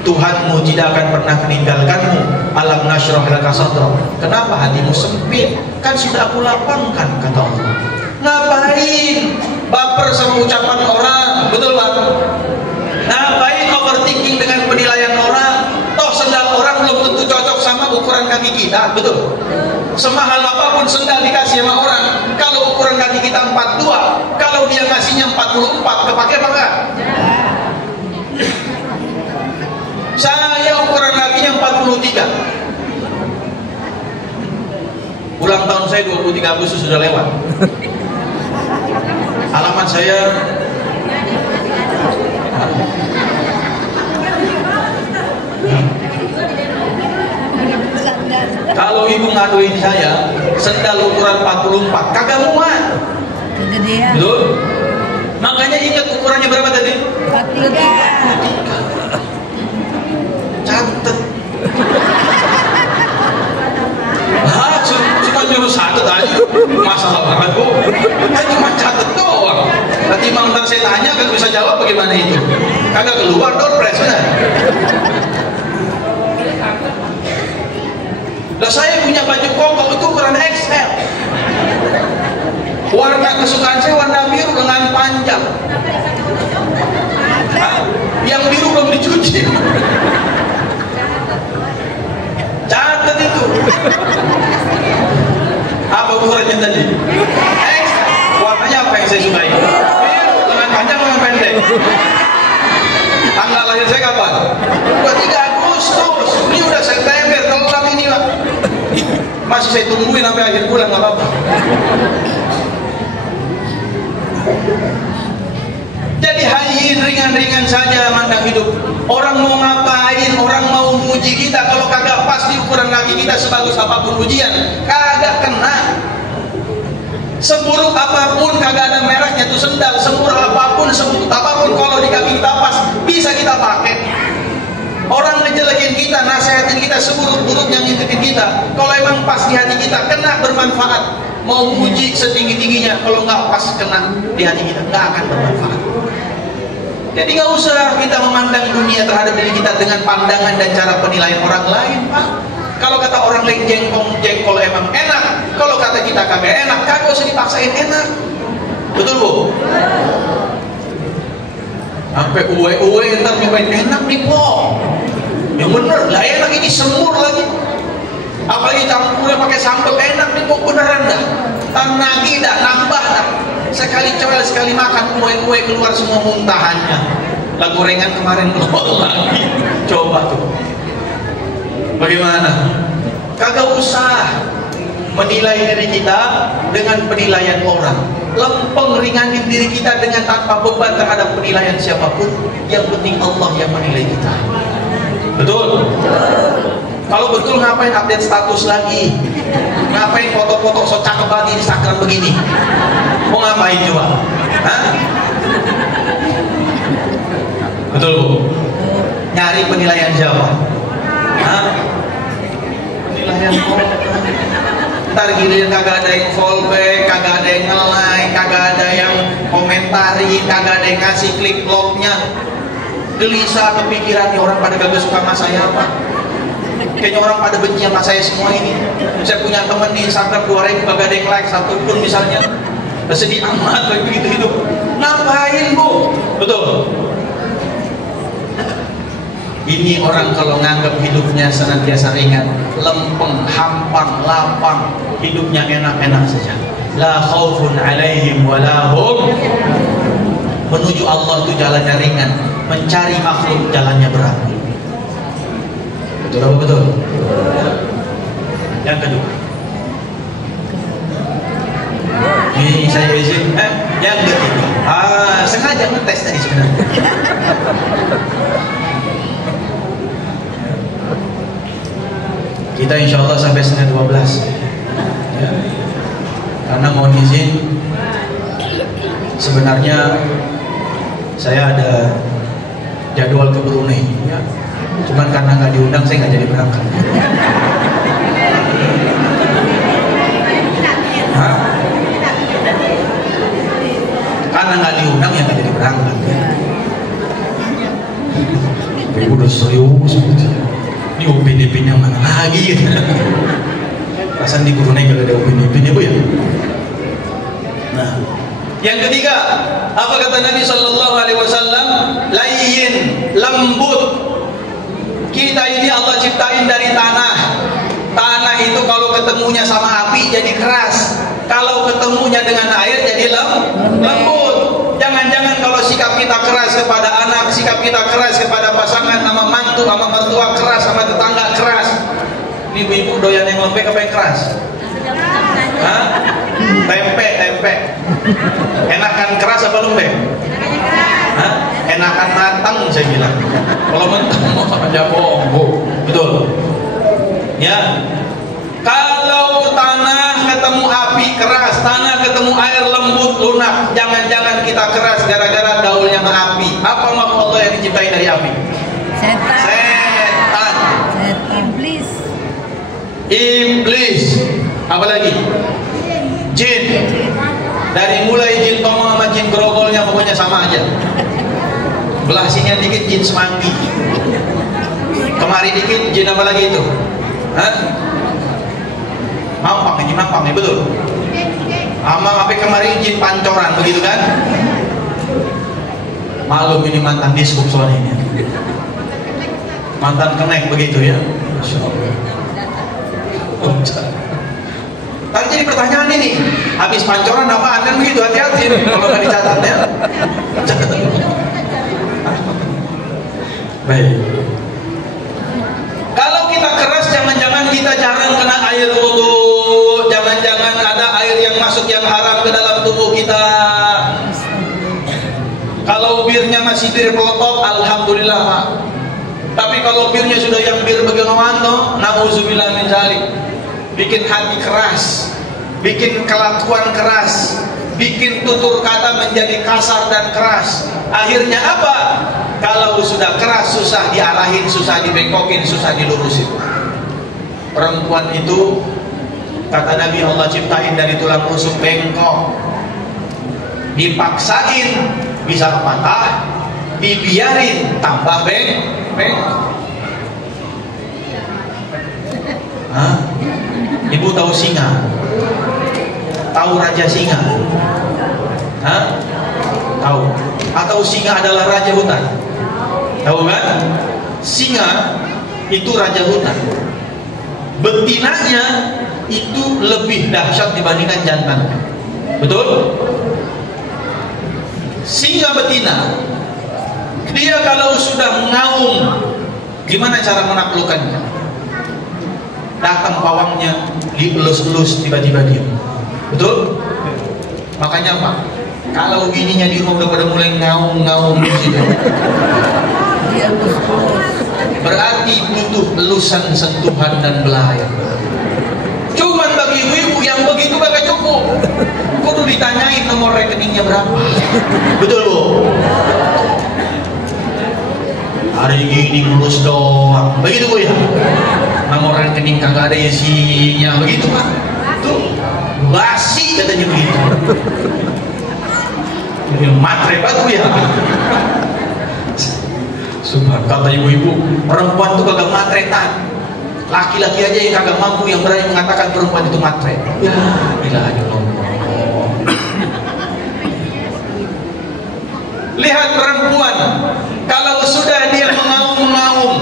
Tuhanmu tidak akan pernah meninggalkanmu. Alam nashrah laka sadrak. Kenapa hatimu sempit? Kan sudah aku lapangkan, kata Allah. Ngapain baper sama ucapan orang? Betul Pak? Ngapain overthinking dengan penilaian orang? Toh sendal orang belum tentu cocok sama ukuran kaki kita. Betul? Semahal apapun sendal dikasih sama orang, kalau ukuran kaki kita 42, kalau dia ngasihnya 44, kepake apa enggak? Saya ukuran kakinya 45, 23. Ulang tahun saya 23 Agustus sudah lewat. Alamat saya kalau ibu ngaduin saya sendal ukuran 44 kagak muat, kegedean. betul? Makanya ingat ukurannya berapa tadi? 43. Catet. Nah, cuma nyuruh satu tadi, masalah banget kok. Kan cuma catet doang. Nanti ntar saya tanya kan bisa jawab bagaimana itu. Kagak keluar doorpress benar. Lah saya punya baju koko itu ukuran XL. Warna kesukaan saya warna biru dengan panjang. Hah? Yang biru belum dicuci. Catat itu. Apa ukurannya tadi? XL. Warnanya apa yang saya sukai? Biru dengan panjang dengan pendek. Tanggal lahir saya kapan? 23 Agustus. Ini udah September, telat ini Pak. Masih saya tungguin sampai akhir bulan, nggak apa-apa. Jadi hayin, ringan-ringan saja mandang hidup. Orang mau ngapain, orang mau muji kita, kalau kagak pas di ukuran kaki kita sebagus apapun ujian, kagak kena. Seburuk apapun kagak ada mereknya tuh sendal, semurah apapun, sebut apapun, kalau di kaki kita pas, bisa kita pakai. Orang ngejelekin kita, nasihatin kita seburuk-buruknya, ngintipin kita, kalau emang pas di hati kita, kena, bermanfaat. Mau muji setinggi-tingginya, kalau nggak pas kena di hati kita, nggak akan bermanfaat. Jadi nggak usah kita memandang dunia terhadap diri kita dengan pandangan dan cara penilaian orang lain, Pak. Kalau kata orang lain jengkol emang enak, kalau kata kita kagak enak, kagak usah dipaksain enak. Betul Bu? Sampai uwe ntar nyobain enak nih Po. Yang bener lah, enak ini semur lagi. Apalagi campurnya pakai sambal, enak nih Po, beneran dah. Tanagi dah, nambah dah. Sekali coel sekali makan uwe keluar semua muntahannya. Lah gorengan kemarin keluar lagi. Coba tuh. Bagaimana? Kagak usah menilai diri kita dengan penilaian orang. Lempeng ringanin diri kita dengan tanpa beban terhadap penilaian siapapun. Yang penting Allah yang menilai kita. Betul? Kalau betul ngapain update status lagi? Ngapain foto-foto so cakep banget di Instagram begini? Mau ngapain coba? Hah? Betul Bu? Nyari penilaian siapa? Hah? Penilaian orang. Ntar giliran kagak ada yang fallback, kagak ada yang nge-like, kagak ada yang komentari, kagak ada yang ngasih klik love-nya. Gelisah kepikiran, nih orang pada kagak suka sama saya apa? Kayaknya orang pada benci sama saya semua ini. Saya punya teman di Instagram 2000 kagak ada yang like satu pun misalnya. Sedih amat kayak begitu hidup. Ngapain Bu? Betul. Ini orang kalau nganggap hidupnya senantiasa ringan, lempeng, hampang, lapang, hidupnya enak-enak saja. La khaufun alaihim wa la hum. Menuju Allah itu jalannya ringan, mencari makhluk jalannya berat. Betul apa betul? Yang kedua. Ini saya izin. Yang ketiga. Sengaja ngetes tadi sebenarnya. Kita insya Allah sampai setengah 12 ya. Karena mau izin, sebenarnya saya ada jadwal ke Brunei ya. Cuman karena nggak diundang saya nggak jadi berangkat. Hah? Karena nggak diundang ya nggak jadi berangkat ya. Ibu udah serius gitu. Ini upin-ipin yang mana lagi gitu. Perasaan di Brunei gak ada upin-ipin ya Bu ya. Nah, yang ketiga, apa kata Nabi Sallallahu Alaihi Wasallam? Layyin, lembut. Kita ini Allah ciptain dari tanah. Tanah itu kalau ketemunya sama api jadi keras. Kalau ketemunya dengan air jadi lembut. Jangan-jangan kalau sikap kita keras kepada anak, sikap kita keras kepada pasangan, sama mantu, sama mertua keras, sama tetangga keras, doyan yang lembek apa yang keras? Hah? Tempe. Enakan keras apa lembek? Hah? Enakan matang saya bilang. Kalau mentah mau aja bohong. Betul. Ya. Kalau tanah ketemu api keras, tanah ketemu air lembut lunak, jangan-jangan kita keras gara-gara gaulnya sama api. Apa makhluk Allah yang diciptain dari api? Setan. Iblis. Apa lagi? Jin. Dari mulai jin tomang sama jin grogolnya pokoknya sama aja. Belah sini dikit jin semanggi. Kemari dikit jin apa lagi itu? Hah? Mampang nih betul. Ama sampai kemarin jin pancoran begitu kan? Malum ini mantan diskup soalnya ini. Mantan kenek begitu ya. Masya Allah. Tadi jadi pertanyaan ini, habis pancoran apaan kan begitu, hati-hati kalau nggak dicatat ya. Baik. Kalau kita keras, jangan-jangan kita jarang kena air wudu, jangan-jangan ada air yang masuk yang haram ke dalam tubuh kita. Kalau birnya masih bir pelotok, alhamdulillah Pak. Tapi kalau birnya sudah yang bir bagaimana, na'udzubillah min dzalik. Bikin hati keras, bikin kelakuan keras, bikin tutur kata menjadi kasar dan keras. Akhirnya apa? Kalau sudah keras, susah diarahin, susah dibengkokin, susah dilurusin. Perempuan itu, kata Nabi, Allah ciptain dari tulang rusuk bengkok. Dipaksain bisa patah, dibiarin tambah bengkok. Hah? Ibu tahu singa? Tahu raja singa? Hah? Tahu? Atau singa adalah raja hutan? Tahu kan? Singa itu raja hutan. Betinanya itu lebih dahsyat dibandingkan jantan. Betul? Singa betina, dia kalau sudah ngaum, gimana cara menaklukkannya? Datang pawangnya, dielus-elus, tiba-tiba diam. Betul? Makanya Pak, kalau bininya di rumah udah pada mulai ngaum-ngaum gitu, berarti butuh elusan, sentuhan dan belayan. Cuman bagi ibu-ibu yang begitu gak cukup, kudu ditanyain nomor rekeningnya berapa. Betul Bu? Hari gini ngurus doang, begitu Bu ya? Nomor rekening kagak ada isinya, begitu Pak? Tuh, basi katanya begitu. Ini matre batu ya. Subhan, kata ibu-ibu, perempuan itu kagak matretan. Laki-laki aja yang kagak mampu yang berani mengatakan perempuan itu matre. Ya, ilah Allah. Lihat perempuan, kalau sudah dia mengaum-ngaum,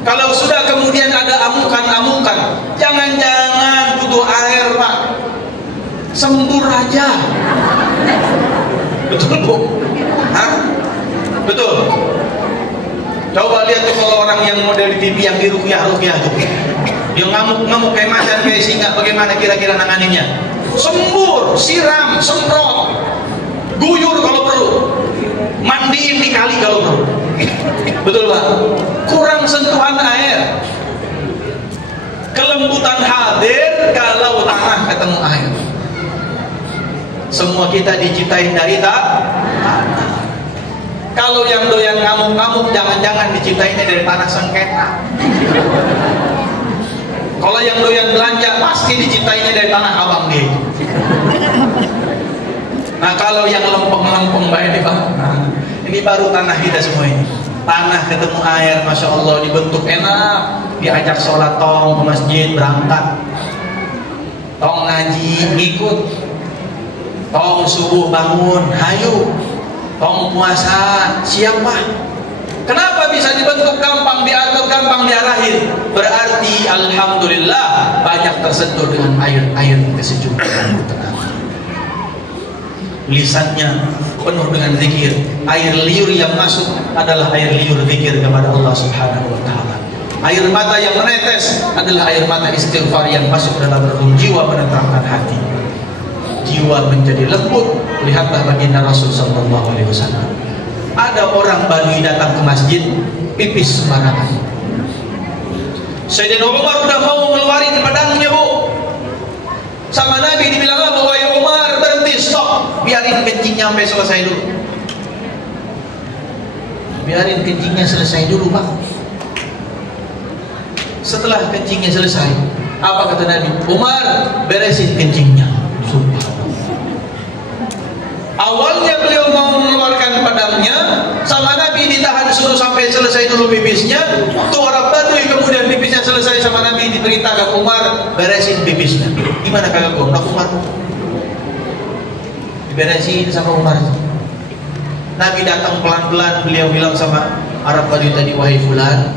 kalau sudah kemudian ada amukan-amukan, jangan-jangan butuh air Pak, sembur aja. Betul Bu? Hah? Betul. Coba lihat tuh kalau orang yang model di TV yang diruqyah-ruqyah tuh, dia ngamuk-ngamuk kayak macan kayak singa, bagaimana kira-kira nanganinnya? Sembur, siram, semprot, guyur kalau perlu, mandiin di kali kalau perlu. Betul Pak? Kurang sentuhan air, kelembutan hadir kalau tanah ketemu air. Semua kita diciptain dari tanah. Kalau yang doyan ngamuk-ngamuk, jangan-jangan diciptainnya dari tanah sengketa. Kalau yang doyan belanja, pasti diciptainnya dari tanah abang dia. Nah kalau yang lempeng-lempeng baik nih Pak, nah, ini baru tanah kita semua ini. Tanah ketemu air, Masya Allah, dibentuk enak. Diajak sholat tong ke masjid, berangkat. Tong ngaji, ngikut. Tong subuh bangun, hayu. Tong puasa, siap Pak. Kenapa bisa dibentuk gampang, diatur gampang, diarahin? Berarti alhamdulillah banyak tersentuh dengan air kesejukan dan ketenangan. Lisannya penuh dengan zikir. Air liur yang masuk adalah air liur zikir kepada Allah Subhanahu wa taala. Air mata yang menetes adalah air mata istighfar yang masuk dalam relung jiwa, menenteramkan hati. Jiwa menjadi lembut. Lihatlah baginda Rasul sallallahu alaihi wasallam. Ada orang Badui datang ke masjid, pipis sembarangan. Sayyidina Umar udah mau ngeluarin pedangnya, Bu. Sama Nabi dibilang apa? Wahai Umar, berhenti, stop. Biarin kencingnya sampai selesai dulu. Biarin kencingnya selesai dulu, Pak. Setelah kencingnya selesai, apa kata Nabi? Umar, beresin kencingnya. Subhanallah. Awalnya beliau mau mengeluarkan pedangnya, sama Nabi ditahan suruh sampai selesai dulu pipisnya. Tuh orang Badui kemudian pipisnya selesai, sama Nabi diperintahkan Umar beresin pipisnya. Gimana kagak gondok Umar? Diberesin sama Umar. Nabi datang pelan-pelan, beliau bilang sama Arab Badui tadi, wahai fulan,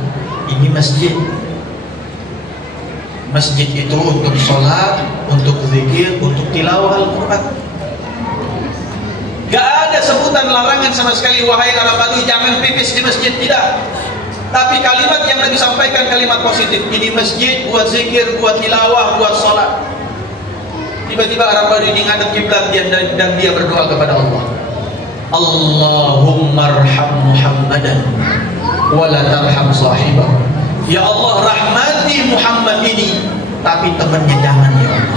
ini masjid. Masjid itu untuk sholat, untuk zikir, untuk tilawah Al-Quran. Gak ada sebutan larangan sama sekali, wahai Arab Badui jangan pipis di masjid, tidak. Tapi kalimat yang Nabi sampaikan kalimat positif. Ini masjid buat zikir, buat tilawah, buat sholat. Tiba-tiba Arab Badui ini ngadep kiblat dan dia berdoa kepada Allah. Allahumma arham Muhammadan wa la tarham sahibahu. Ya Allah, rahmati Muhammad ini, tapi temannya jangan, ya Allah.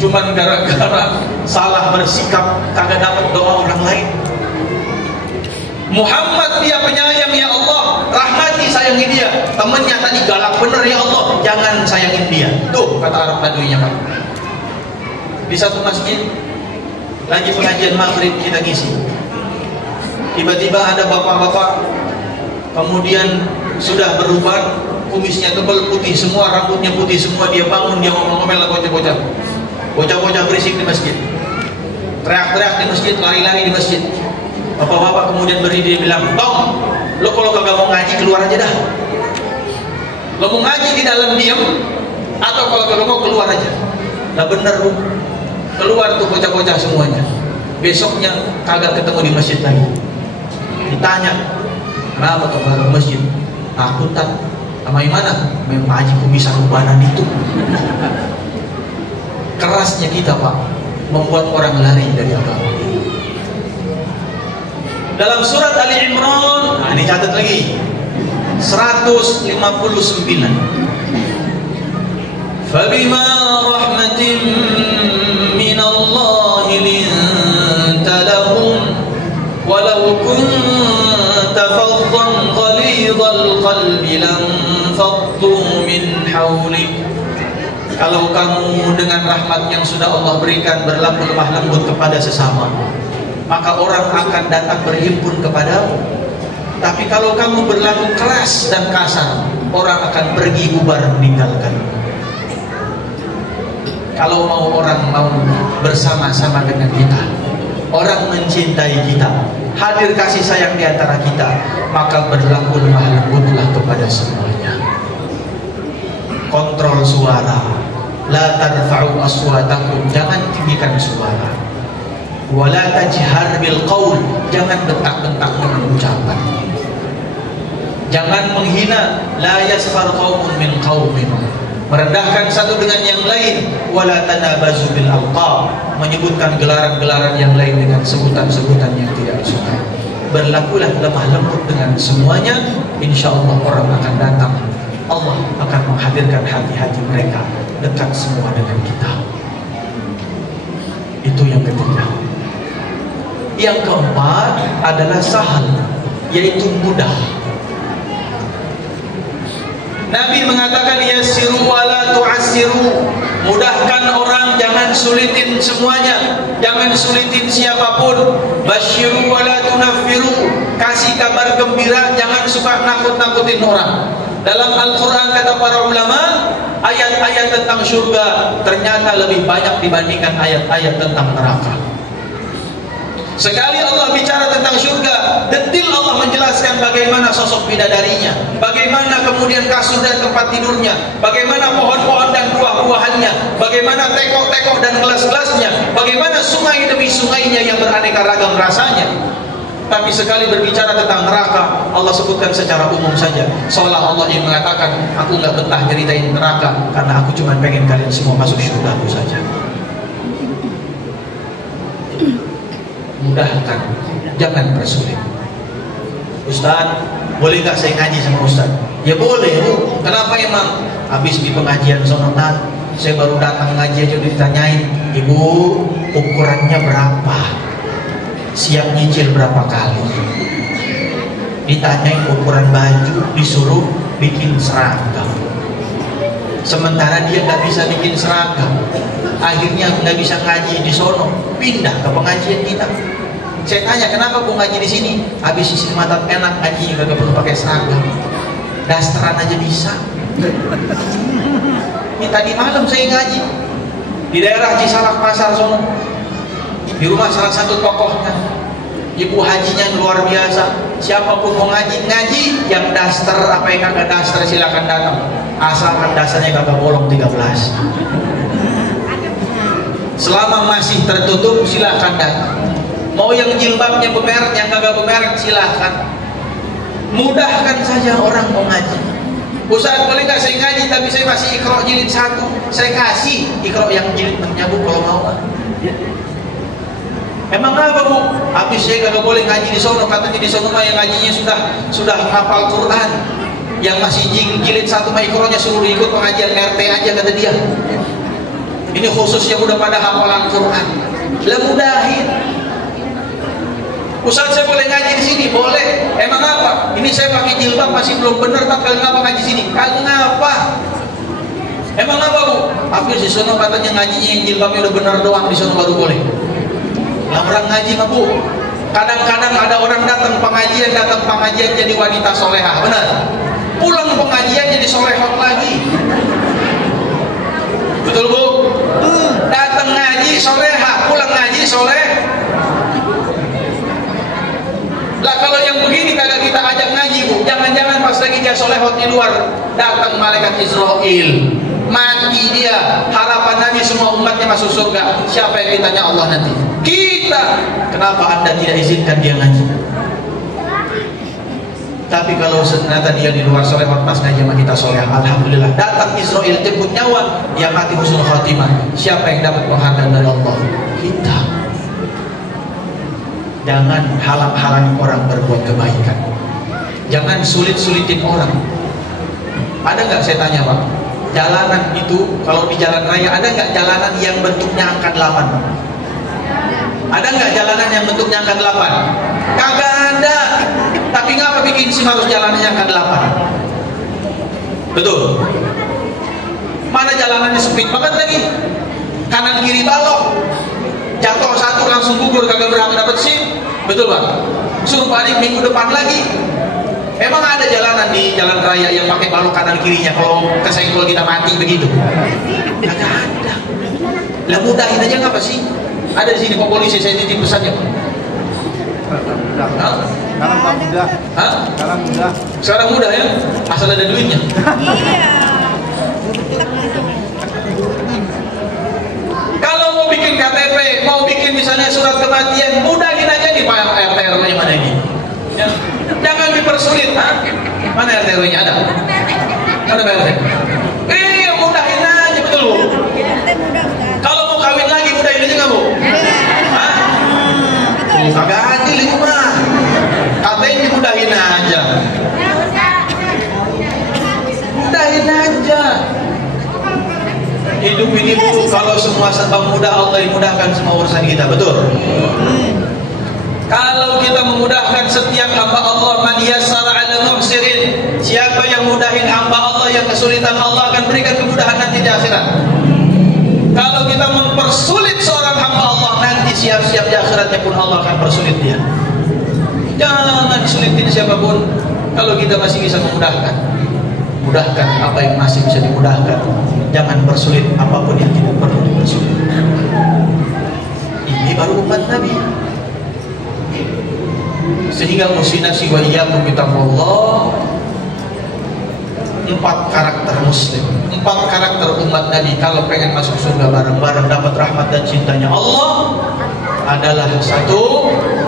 Cuman gara-gara salah bersikap kagak dapat doa orang lain. Muhammad dia penyayang, ya Allah, rahmati, sayangi dia. Temannya tadi galak bener, ya Allah, jangan sayangin dia. Tuh kata Arab Baduinya, Pak. Di satu masjid lagi pengajian maghrib kita ngisi. Tiba-tiba ada bapak-bapak, kemudian sudah beruban, kumisnya tebal putih semua, rambutnya putih semua. Dia bangun, dia ngomel-ngomel lah bocah-bocah. Bocah-bocah berisik di masjid, teriak-teriak di masjid, lari-lari di masjid. Bapak-bapak kemudian berdiri, dia bilang, Bang, lo kalau kagak mau ngaji keluar aja dah. Lo mau ngaji di dalam diam, atau kalau kagak mau keluar aja. Nah bener, Bu. Keluar tuh bocah-bocah semuanya. Besoknya kagak ketemu di masjid lagi. Ditanya, kenapa ke masjid? Takutan. Sama mana? Memang Pak Haji kok bisa rubanan itu. Kerasnya kita, Pak, membuat orang lari dari agama. Dalam surat Ali Imran, nah ini catat lagi, 159. Fabima rahmatin minallahi linta lahum walau kunta faddan ghalidhal qalbi lanfaddu min hawlik. Kalau kamu dengan rahmat yang sudah Allah berikan berlaku lemah lembut kepada sesama, maka orang akan datang berhimpun kepadamu. Tapi kalau kamu berlaku keras dan kasar, orang akan pergi bubar meninggalkan. Kalau orang mau bersama-sama dengan kita, orang mencintai kita, hadir kasih sayang di antara kita, maka berlaku lemah lembutlah kepada semuanya. Kontrol suara, la tarfa'u aswatakum, jangan tinggikan suara. Wala tajhar bil qaul, jangan bentak-bentak dengan ucapan. Jangan menghina, la yaskhar qaumun min qaumin, merendahkan satu dengan yang lain. Wala tanabazu bil alqab, menyebutkan gelaran-gelaran yang lain dengan sebutan-sebutan yang tidak disukai. Berlakulah lemah lembut dengan semuanya, insyaallah orang akan datang. Allah akan menghadirkan hati-hati mereka dekat semua dengan kita. Itu yang ketiga. Yang keempat adalah sahal, yaitu mudah. Nabi mengatakan yassiru wala tu'assiru, mudahkan orang, jangan sulitin semuanya, jangan sulitin siapapun. Basyiru wala tunaffiru, kasih kabar gembira, jangan suka nakut-nakutin orang. Dalam Al-Quran kata para ulama, ayat-ayat tentang surga ternyata lebih banyak dibandingkan ayat-ayat tentang neraka. Sekali Allah bicara tentang surga, detil Allah menjelaskan bagaimana sosok bidadarinya, bagaimana kemudian kasur dan tempat tidurnya, bagaimana pohon-pohon dan buah-buahannya, bagaimana tekok-tekok dan gelas-gelasnya, bagaimana sungai demi sungainya yang beraneka ragam rasanya. Tapi sekali berbicara tentang neraka, Allah sebutkan secara umum saja, seolah Allah yang mengatakan, aku nggak betah ceritain neraka karena aku cuma pengen kalian semua masuk surga aku saja. Mudahkan, jangan persulit. Ustaz, boleh nggak saya ngaji sama Ustaz? Ya boleh Bu. Kenapa emang? Habis di pengajian sonat, saya baru datang ngaji aja ditanyain, Ibu ukurannya berapa? Siap nyicil berapa kali? Ditanyain ukuran baju, disuruh bikin seragam. Sementara dia nggak bisa bikin seragam, akhirnya nggak bisa ngaji di sono, pindah ke pengajian kita. Saya tanya, kenapa Bu ngaji di sini? Habis isi mata enak, ngaji nggak perlu pakai seragam, dasteran aja bisa. Ini tadi malam saya ngaji di daerah Cisalak Pasar sono, di rumah salah satu tokohnya, ibu hajinya luar biasa. Siapapun mau ngaji, yang daster apa yang kagak daster silakan datang, asalkan dasarnya kagak bolong 13. Selama masih tertutup silakan datang. Mau yang jilbabnya bemerek, yang kagak bemerek silakan. Mudahkan saja orang mau ngaji. Ustaz, boleh nggak saya ngaji tapi saya masih Iqra jilid 1? Saya kasih Iqra yang jilid 6-nya Bu kalau mau. Emang apa Bu? Habis saya kagak boleh ngaji di sono, katanya di sono mah yang ngajinya sudah hafal Quran. Yang masih jilid 1 mah Iqra-nya suruh ikut pengajian RT aja kata dia. Ini khusus yang udah pada hafalan Quran. Lah mudahin. Ustaz, saya boleh ngaji di sini? Boleh. Emang apa? Ini saya pakai jilbab masih belum benar, tak kalian ngapa ngaji sini? Kalian ngapa? Emang apa Bu? Habis di sono katanya ngajinya yang jilbabnya udah benar doang, di sono baru boleh. Lah orang ngaji mah Bu, kadang-kadang ada orang datang pengajian jadi wanita solehah, benar? Pulang pengajian jadi solehot lagi. Betul Bu? Datang ngaji solehah, pulang ngaji soleh. Lah kalau yang begini kagak kita ajak ngaji Bu, jangan-jangan pas lagi dia solehot di luar, datang malaikat Israel, mati dia. Harapan Nabi semua umatnya masuk surga. Siapa yang ditanya Allah nanti? Kita. Kenapa Anda tidak izinkan dia ngaji? Tapi kalau ternyata dia di luar solehot, pas ngaji sama kita soleh, alhamdulillah. Datang Israel jemput nyawa, dia mati husnul khatimah. Siapa yang dapat penghargaan dari Allah? Kita. Jangan halang-halangi orang berbuat kebaikan. Jangan sulit-sulitin orang. Ada nggak, saya tanya Pak, jalanan itu kalau di jalan raya ada nggak jalanan yang bentuknya angka 8 Pak? Ada nggak jalanan yang bentuknya angka 8? Kagak ada. Tapi ngapa bikin SIM harus jalanannya angka 8? Betul. Mana jalanannya sempit banget lagi, kanan kiri balok, jatuh satu langsung gugur, kagak berhak dapat SIM. Betul Pak? Suruh balik minggu depan lagi. Emang ada jalanan di jalan raya yang pakai balok kanan kirinya kalau kesenggol kita mati begitu? Kagak ada. Lah mudahin aja ngapa sih? Ada di sini Pak Polisi, saya titip pesannya Pak. Sekarang mudah. Hah? Sekarang mudah. Sekarang mudah ya? Asal ada duitnya. Iya. Kalau mau bikin KTP, mau bikin misalnya surat kematian, mudahin aja nih Pak RT RW-nya mana ini. Ya. Jangan dipersulit. Ha? Mana RT RW-nya ada? Ada RT? Mudahin aja, betul Bu? Kalau mau kawin lagi, mudahin aja nggak Bu? Hah? Agak adil itu mah. Katanya dimudahin aja. Mudahin aja. Hidup ini Bu, kalau semua serba mudah, Allah yang mudahkan semua urusan kita, betul? Kalau kita memudahkan setiap hamba Allah, man yassara 'ala muhsirin, siapa yang mudahin hamba Allah yang kesulitan, Allah akan berikan kemudahan nanti di akhirat. Kalau kita mempersulit seorang hamba Allah, nanti siap-siap di akhiratnya pun Allah akan persulit dia. Jangan sulitin siapapun. Kalau kita masih bisa memudahkan, mudahkan apa yang masih bisa dimudahkan. Jangan persulit apapun yang tidak perlu dipersulit. Ini baru umat Nabi. Sehingga musinasi wa iyyakum bitaqwallah. 4 karakter muslim, 4 karakter umat Nabi kalau pengen masuk surga bareng-bareng dapat rahmat dan cintanya Allah adalah 1,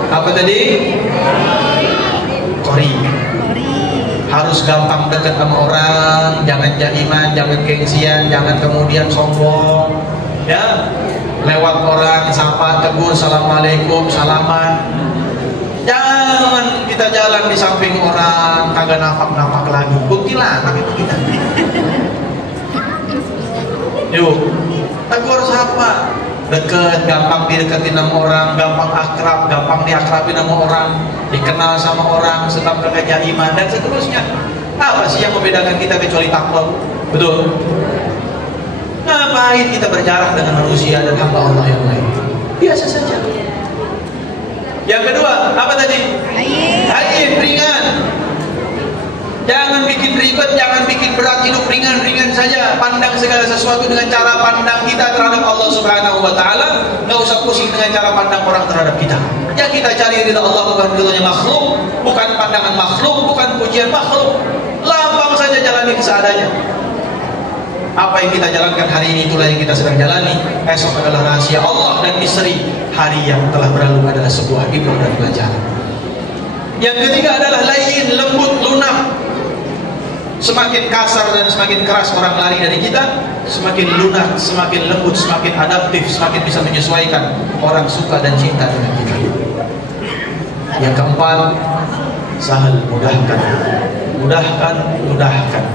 apa Apa tadi? Qori. Harus gampang dekat sama orang, jangan jaliman, jangan gengsian, jangan kemudian sombong. Ya, lewat orang sapa, tegur, assalamualaikum, salaman. Jangan kita jalan di samping orang kagak napak-napak lagi. Kuntilanak itu kita. Yuk, tegur sapa, deket, gampang dideketin sama orang, gampang akrab, gampang diakrabin sama orang, dikenal sama orang, sebab kagak iman dan seterusnya. Apa sih yang membedakan kita kecuali takwa? Betul. Ngapain kita berjarak dengan manusia dan hamba Allah yang lain? Biasa saja. Yang kedua, apa tadi? Hayyin, ringan. Jangan bikin ribet, jangan bikin berat, hidup ringan-ringan saja. Pandang segala sesuatu dengan cara pandang kita terhadap Allah Subhanahu wa taala. Enggak usah pusing dengan cara pandang orang terhadap kita. Yang kita cari ridha Allah, bukan ridhonya makhluk, bukan pandangan makhluk, bukan pujian makhluk. Lambang saja jalani seadanya. Apa yang kita jalankan hari ini itulah yang kita sedang jalani. Esok adalah rahasia Allah dan misteri. Hari yang telah berlalu adalah sebuah ibrah dan pelajaran. Yang ketiga adalah layyin, lembut, lunak. Semakin kasar dan semakin keras orang lari dari kita, semakin lunak, semakin lembut, semakin adaptif, semakin bisa menyesuaikan. Orang suka dan cinta dengan kita. Yang keempat, sahal, mudahkan. Mudahkan.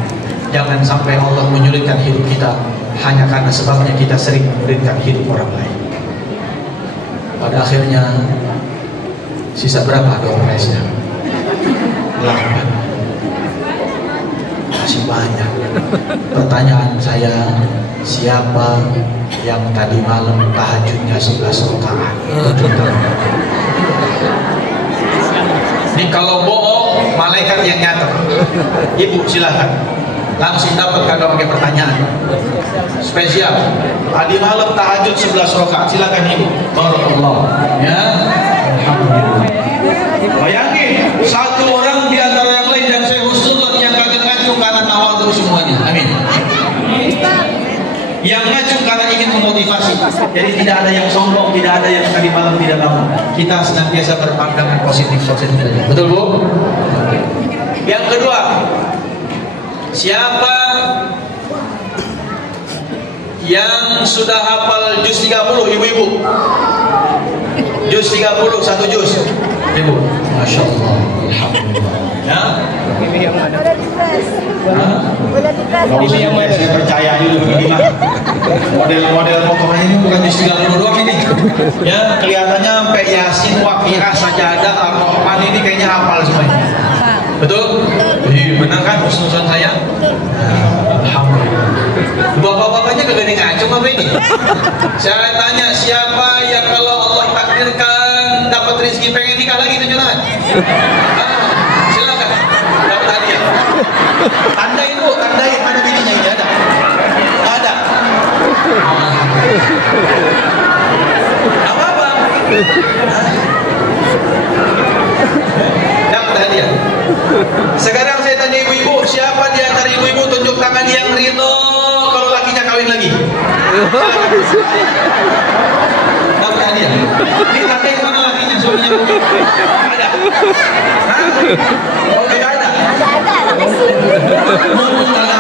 Jangan sampai Allah menyulitkan hidup kita hanya karena sebabnya kita sering menyulitkan hidup orang lain. Pada akhirnya sisa berapa dompetnya? 8. Masih banyak. Pertanyaan saya, siapa yang tadi malam tahajudnya 11 rakaat? Ini kalau bohong, malaikat yang nyatet. Ibu silakan. Langsung dapat kagak pakai pertanyaan. Spesial. Tadi malam tahajud 11 rakaat. Silakan ibu. Barakallah. Ya. Alhamdulillah. Bayangin satu orang di antara yang lain dan saya husnuzon yang kagak ngacung karena tawadhu semuanya. Amin. Yang ngacung karena ingin memotivasi. Jadi tidak ada yang sombong, tidak ada yang tadi malam tidak lama. Kita senantiasa berpandangan positif saja. Betul Bu? Yang kedua, siapa yang sudah hafal juz 30 ibu-ibu? Juz 30, 1 juz. Ibu, Masya Allah, Alhamdulillah. Ya? Ini yang mana? Ini yang mana? Saya percaya dulu gimana? Model-model pokoknya ini bukan juz 30 doang ini. Ya, kelihatannya sampai Yasin, Waqiah, Sajadah, Ar-Rahman ini kayaknya hafal semuanya. Betul? Iya, benar kan husnuzon saya? Alhamdulillah. Bapak-bapaknya kagak ada ngacung apa ini? Saya tanya, siapa yang kalau Allah takdirkan dapat rezeki pengen nikah lagi tunjuk tangan? Silakan. Dapat hadiah. Tandain Bu, tandain mana bininya ini ada? Ada. Apa-apa? Dapat hadiah. Sekarang saya tanya ibu-ibu, siapa di antara ibu-ibu tunjuk tangan yang ridho kalau lakinya kawin lagi? Dapat hadiah. Ini tandai mana lakinya suaminya? Ada? Hah? Oh tidak ada? Ada.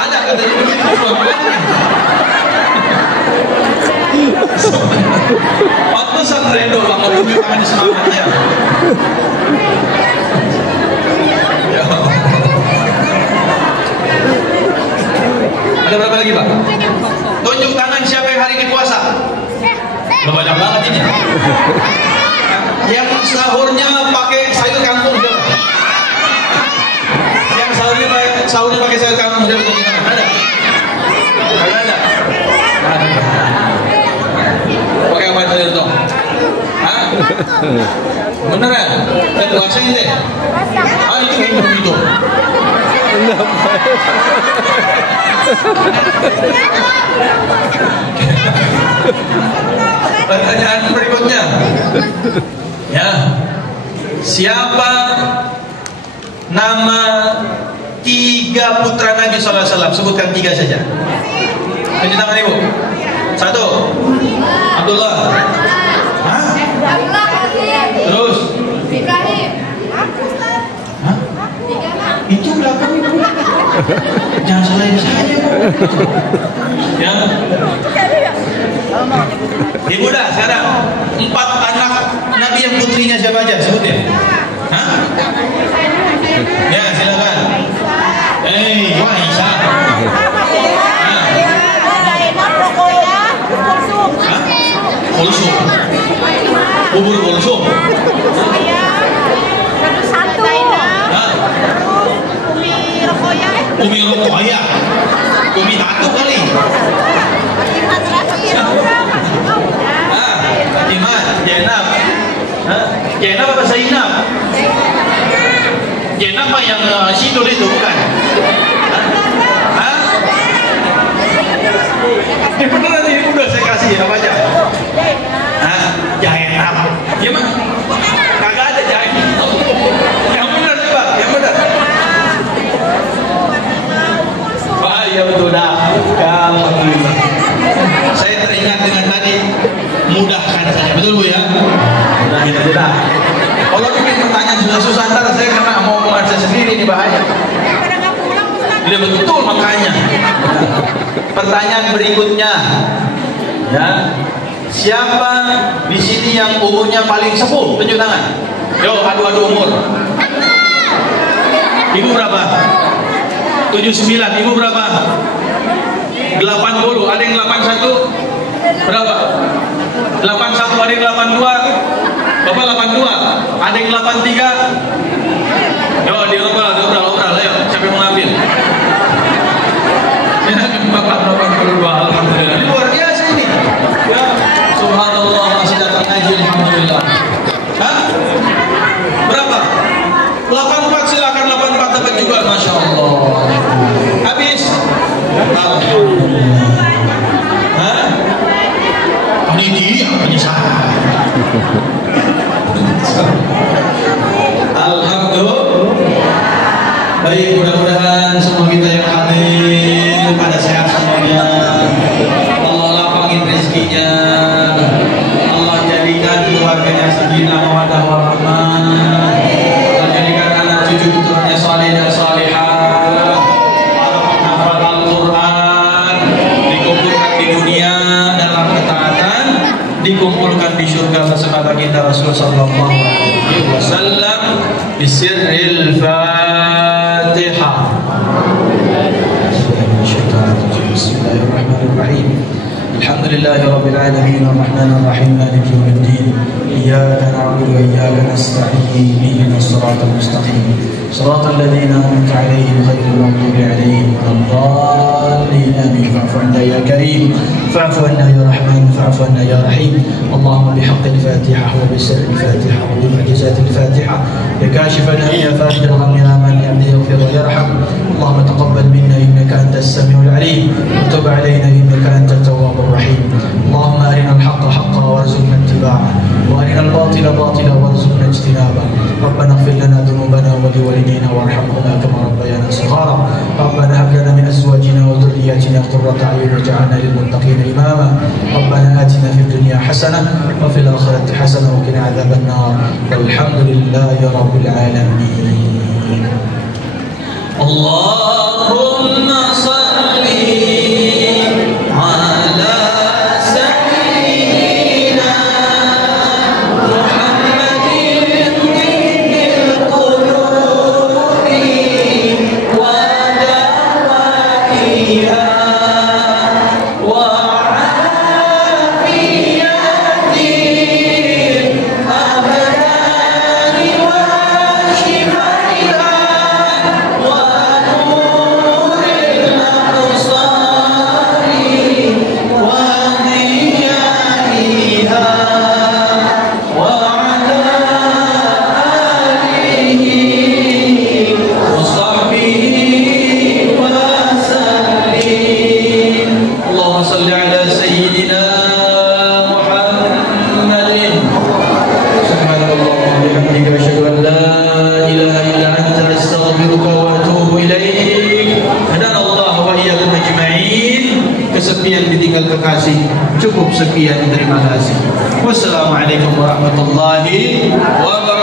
Ada katanya begitu suaminya. Pantesan ridho banget tunjuk tangan di semangatnya. Ada berapa lagi Pak? Tunjuk tangan siapa yang hari ini puasa? Banyak banget ini. Yang sahurnya pakai sayur kangkung siapa? Yang sahurnya pakai sayur kangkung siapa? Tunjuk tangan. Ada? Ada? Pakai apa sayur dong? Hah? Beneran? Dan puasa ini deh? Ah itu gitu. Pertanyaan berikutnya, ya, siapa nama 3 putra Nabi Sallallahu Alaihi Wasallam? Sebutkan 3 saja. Tunjuk tangan ibu. 1, Abdullah. Hah? Terus Jangan salahin saya. Ya. Ibu dah sekarang 4 anak Nabi yang putrinya siapa aja sebutin? Hah? Ya silakan. Aisyah. Kulsum. Bubur kulsum. Umi Rokoya. Umi Tatu kali. Fatimah, Zainab. Zainab apa Zainab? Zainab mah yang Sidul itu bukan? Ini beneran ini udah saya kasih apa aja? Zainab. Ya mah? Kagak ada Zainab. Yang benar coba, yang benar. Iya betul dah. Alhamdulillah. Saya teringat dengan tadi mudahkan saja, betul Bu ya? Mudahin aja dah. Kalau bikin pertanyaan susah-susah ntar saya kena mau omongan saya sendiri ini bahaya. Iya betul makanya. Pertanyaan berikutnya, ya siapa di sini yang umurnya paling sepuh? Tunjuk tangan. Yo adu-adu umur. Ibu berapa? 79, ibu berapa? 80, ada yang 81? Berapa? 81, ada yang 82? Bapak 82, ada yang 83? Yo, diobral, ayo, siapa yang mengambil? Bapak 82, alhamdulillah. Ini luar biasa ini. Ya, subhanallah masih datang ngaji, alhamdulillah. Hah? Berapa? 84 silakan 84 dapat juga, masya Allah. Habis. Alhamdulillah. Hah? Ini dia penyesalan. Alhamdulillah. Baik, mudah-mudahan semua kita yang hadir pada sehat semuanya. Allah lapangin rezekinya. Allah jadikan keluarganya sakinah mawaddah warahmah. Allah jadikan anak cucu putranya saleh dan salihah. Hafal Al-Quran, dikumpulkan di dunia dalam ketaatan, dikumpulkan di surga bersama baginda Rasul sallallahu alaihi wasallam di sirril Fatihah. Bismillahirrahmanirrahim. Alhamdulillahi rabbil alamin arrahmanir rahim maliki yaumiddin. Iyyaka na'budu wa iyyaka nasta'in ihdinas siratal mustaqim siratal ladzina an'amta 'alaihim ghairil maghdubi 'alaihim waladdallin amin. Fa'fu 'anna ya karim fa'fu 'anna ya rahman fa'fu 'anna ya rahim. Allahumma bihaqqil fatihah wa bisirril fatihah wa bimu'jizatil fatihah ya kashifal hammi ya farijal ghammi ya man yaghfir wa yarham. Allahumma taqabbal minna innaka antas samiul 'alim wa tub 'alaina innaka antat tawwabur rahim. Allahumma arina al-haqqa haqqan warzuqna ittiba'ah wa arina al-batila batilan warzuqna ijtinabah. Rabbana ighfir lana dhunubana wa liwalidayna warhamhuma kama rabbayana shighara. Rabbana hab lana min azwajina wa dhurriyyatina qurrata a'yun waj'alna lil muttaqina imama. Rabbana atina fid dunya hasanah wa fil akhirati hasanah wa qina adzaban nar. Walhamdulillahi rabbil alamin. Allahumma salli ala sayyidina Muhammadin tibbil qulubi wa dawaiha wa afiyati abdani wa shifaiha wa nuril absari wa diyaiha wa ala alihi wa sahbihi wa sallim. Allahumma salli ala sayyidina Muhammadin. Subhanallah wa bihamdihi asyhadu an la ilaha illa anta astaghfiruka wa atubu ilaik. Hadanallahu wa iyyakum ajma'in. Kesepian ditinggal kekasih. Cukup sekian, terima kasih. Wassalamualaikum warahmatullahi wabarakatuh.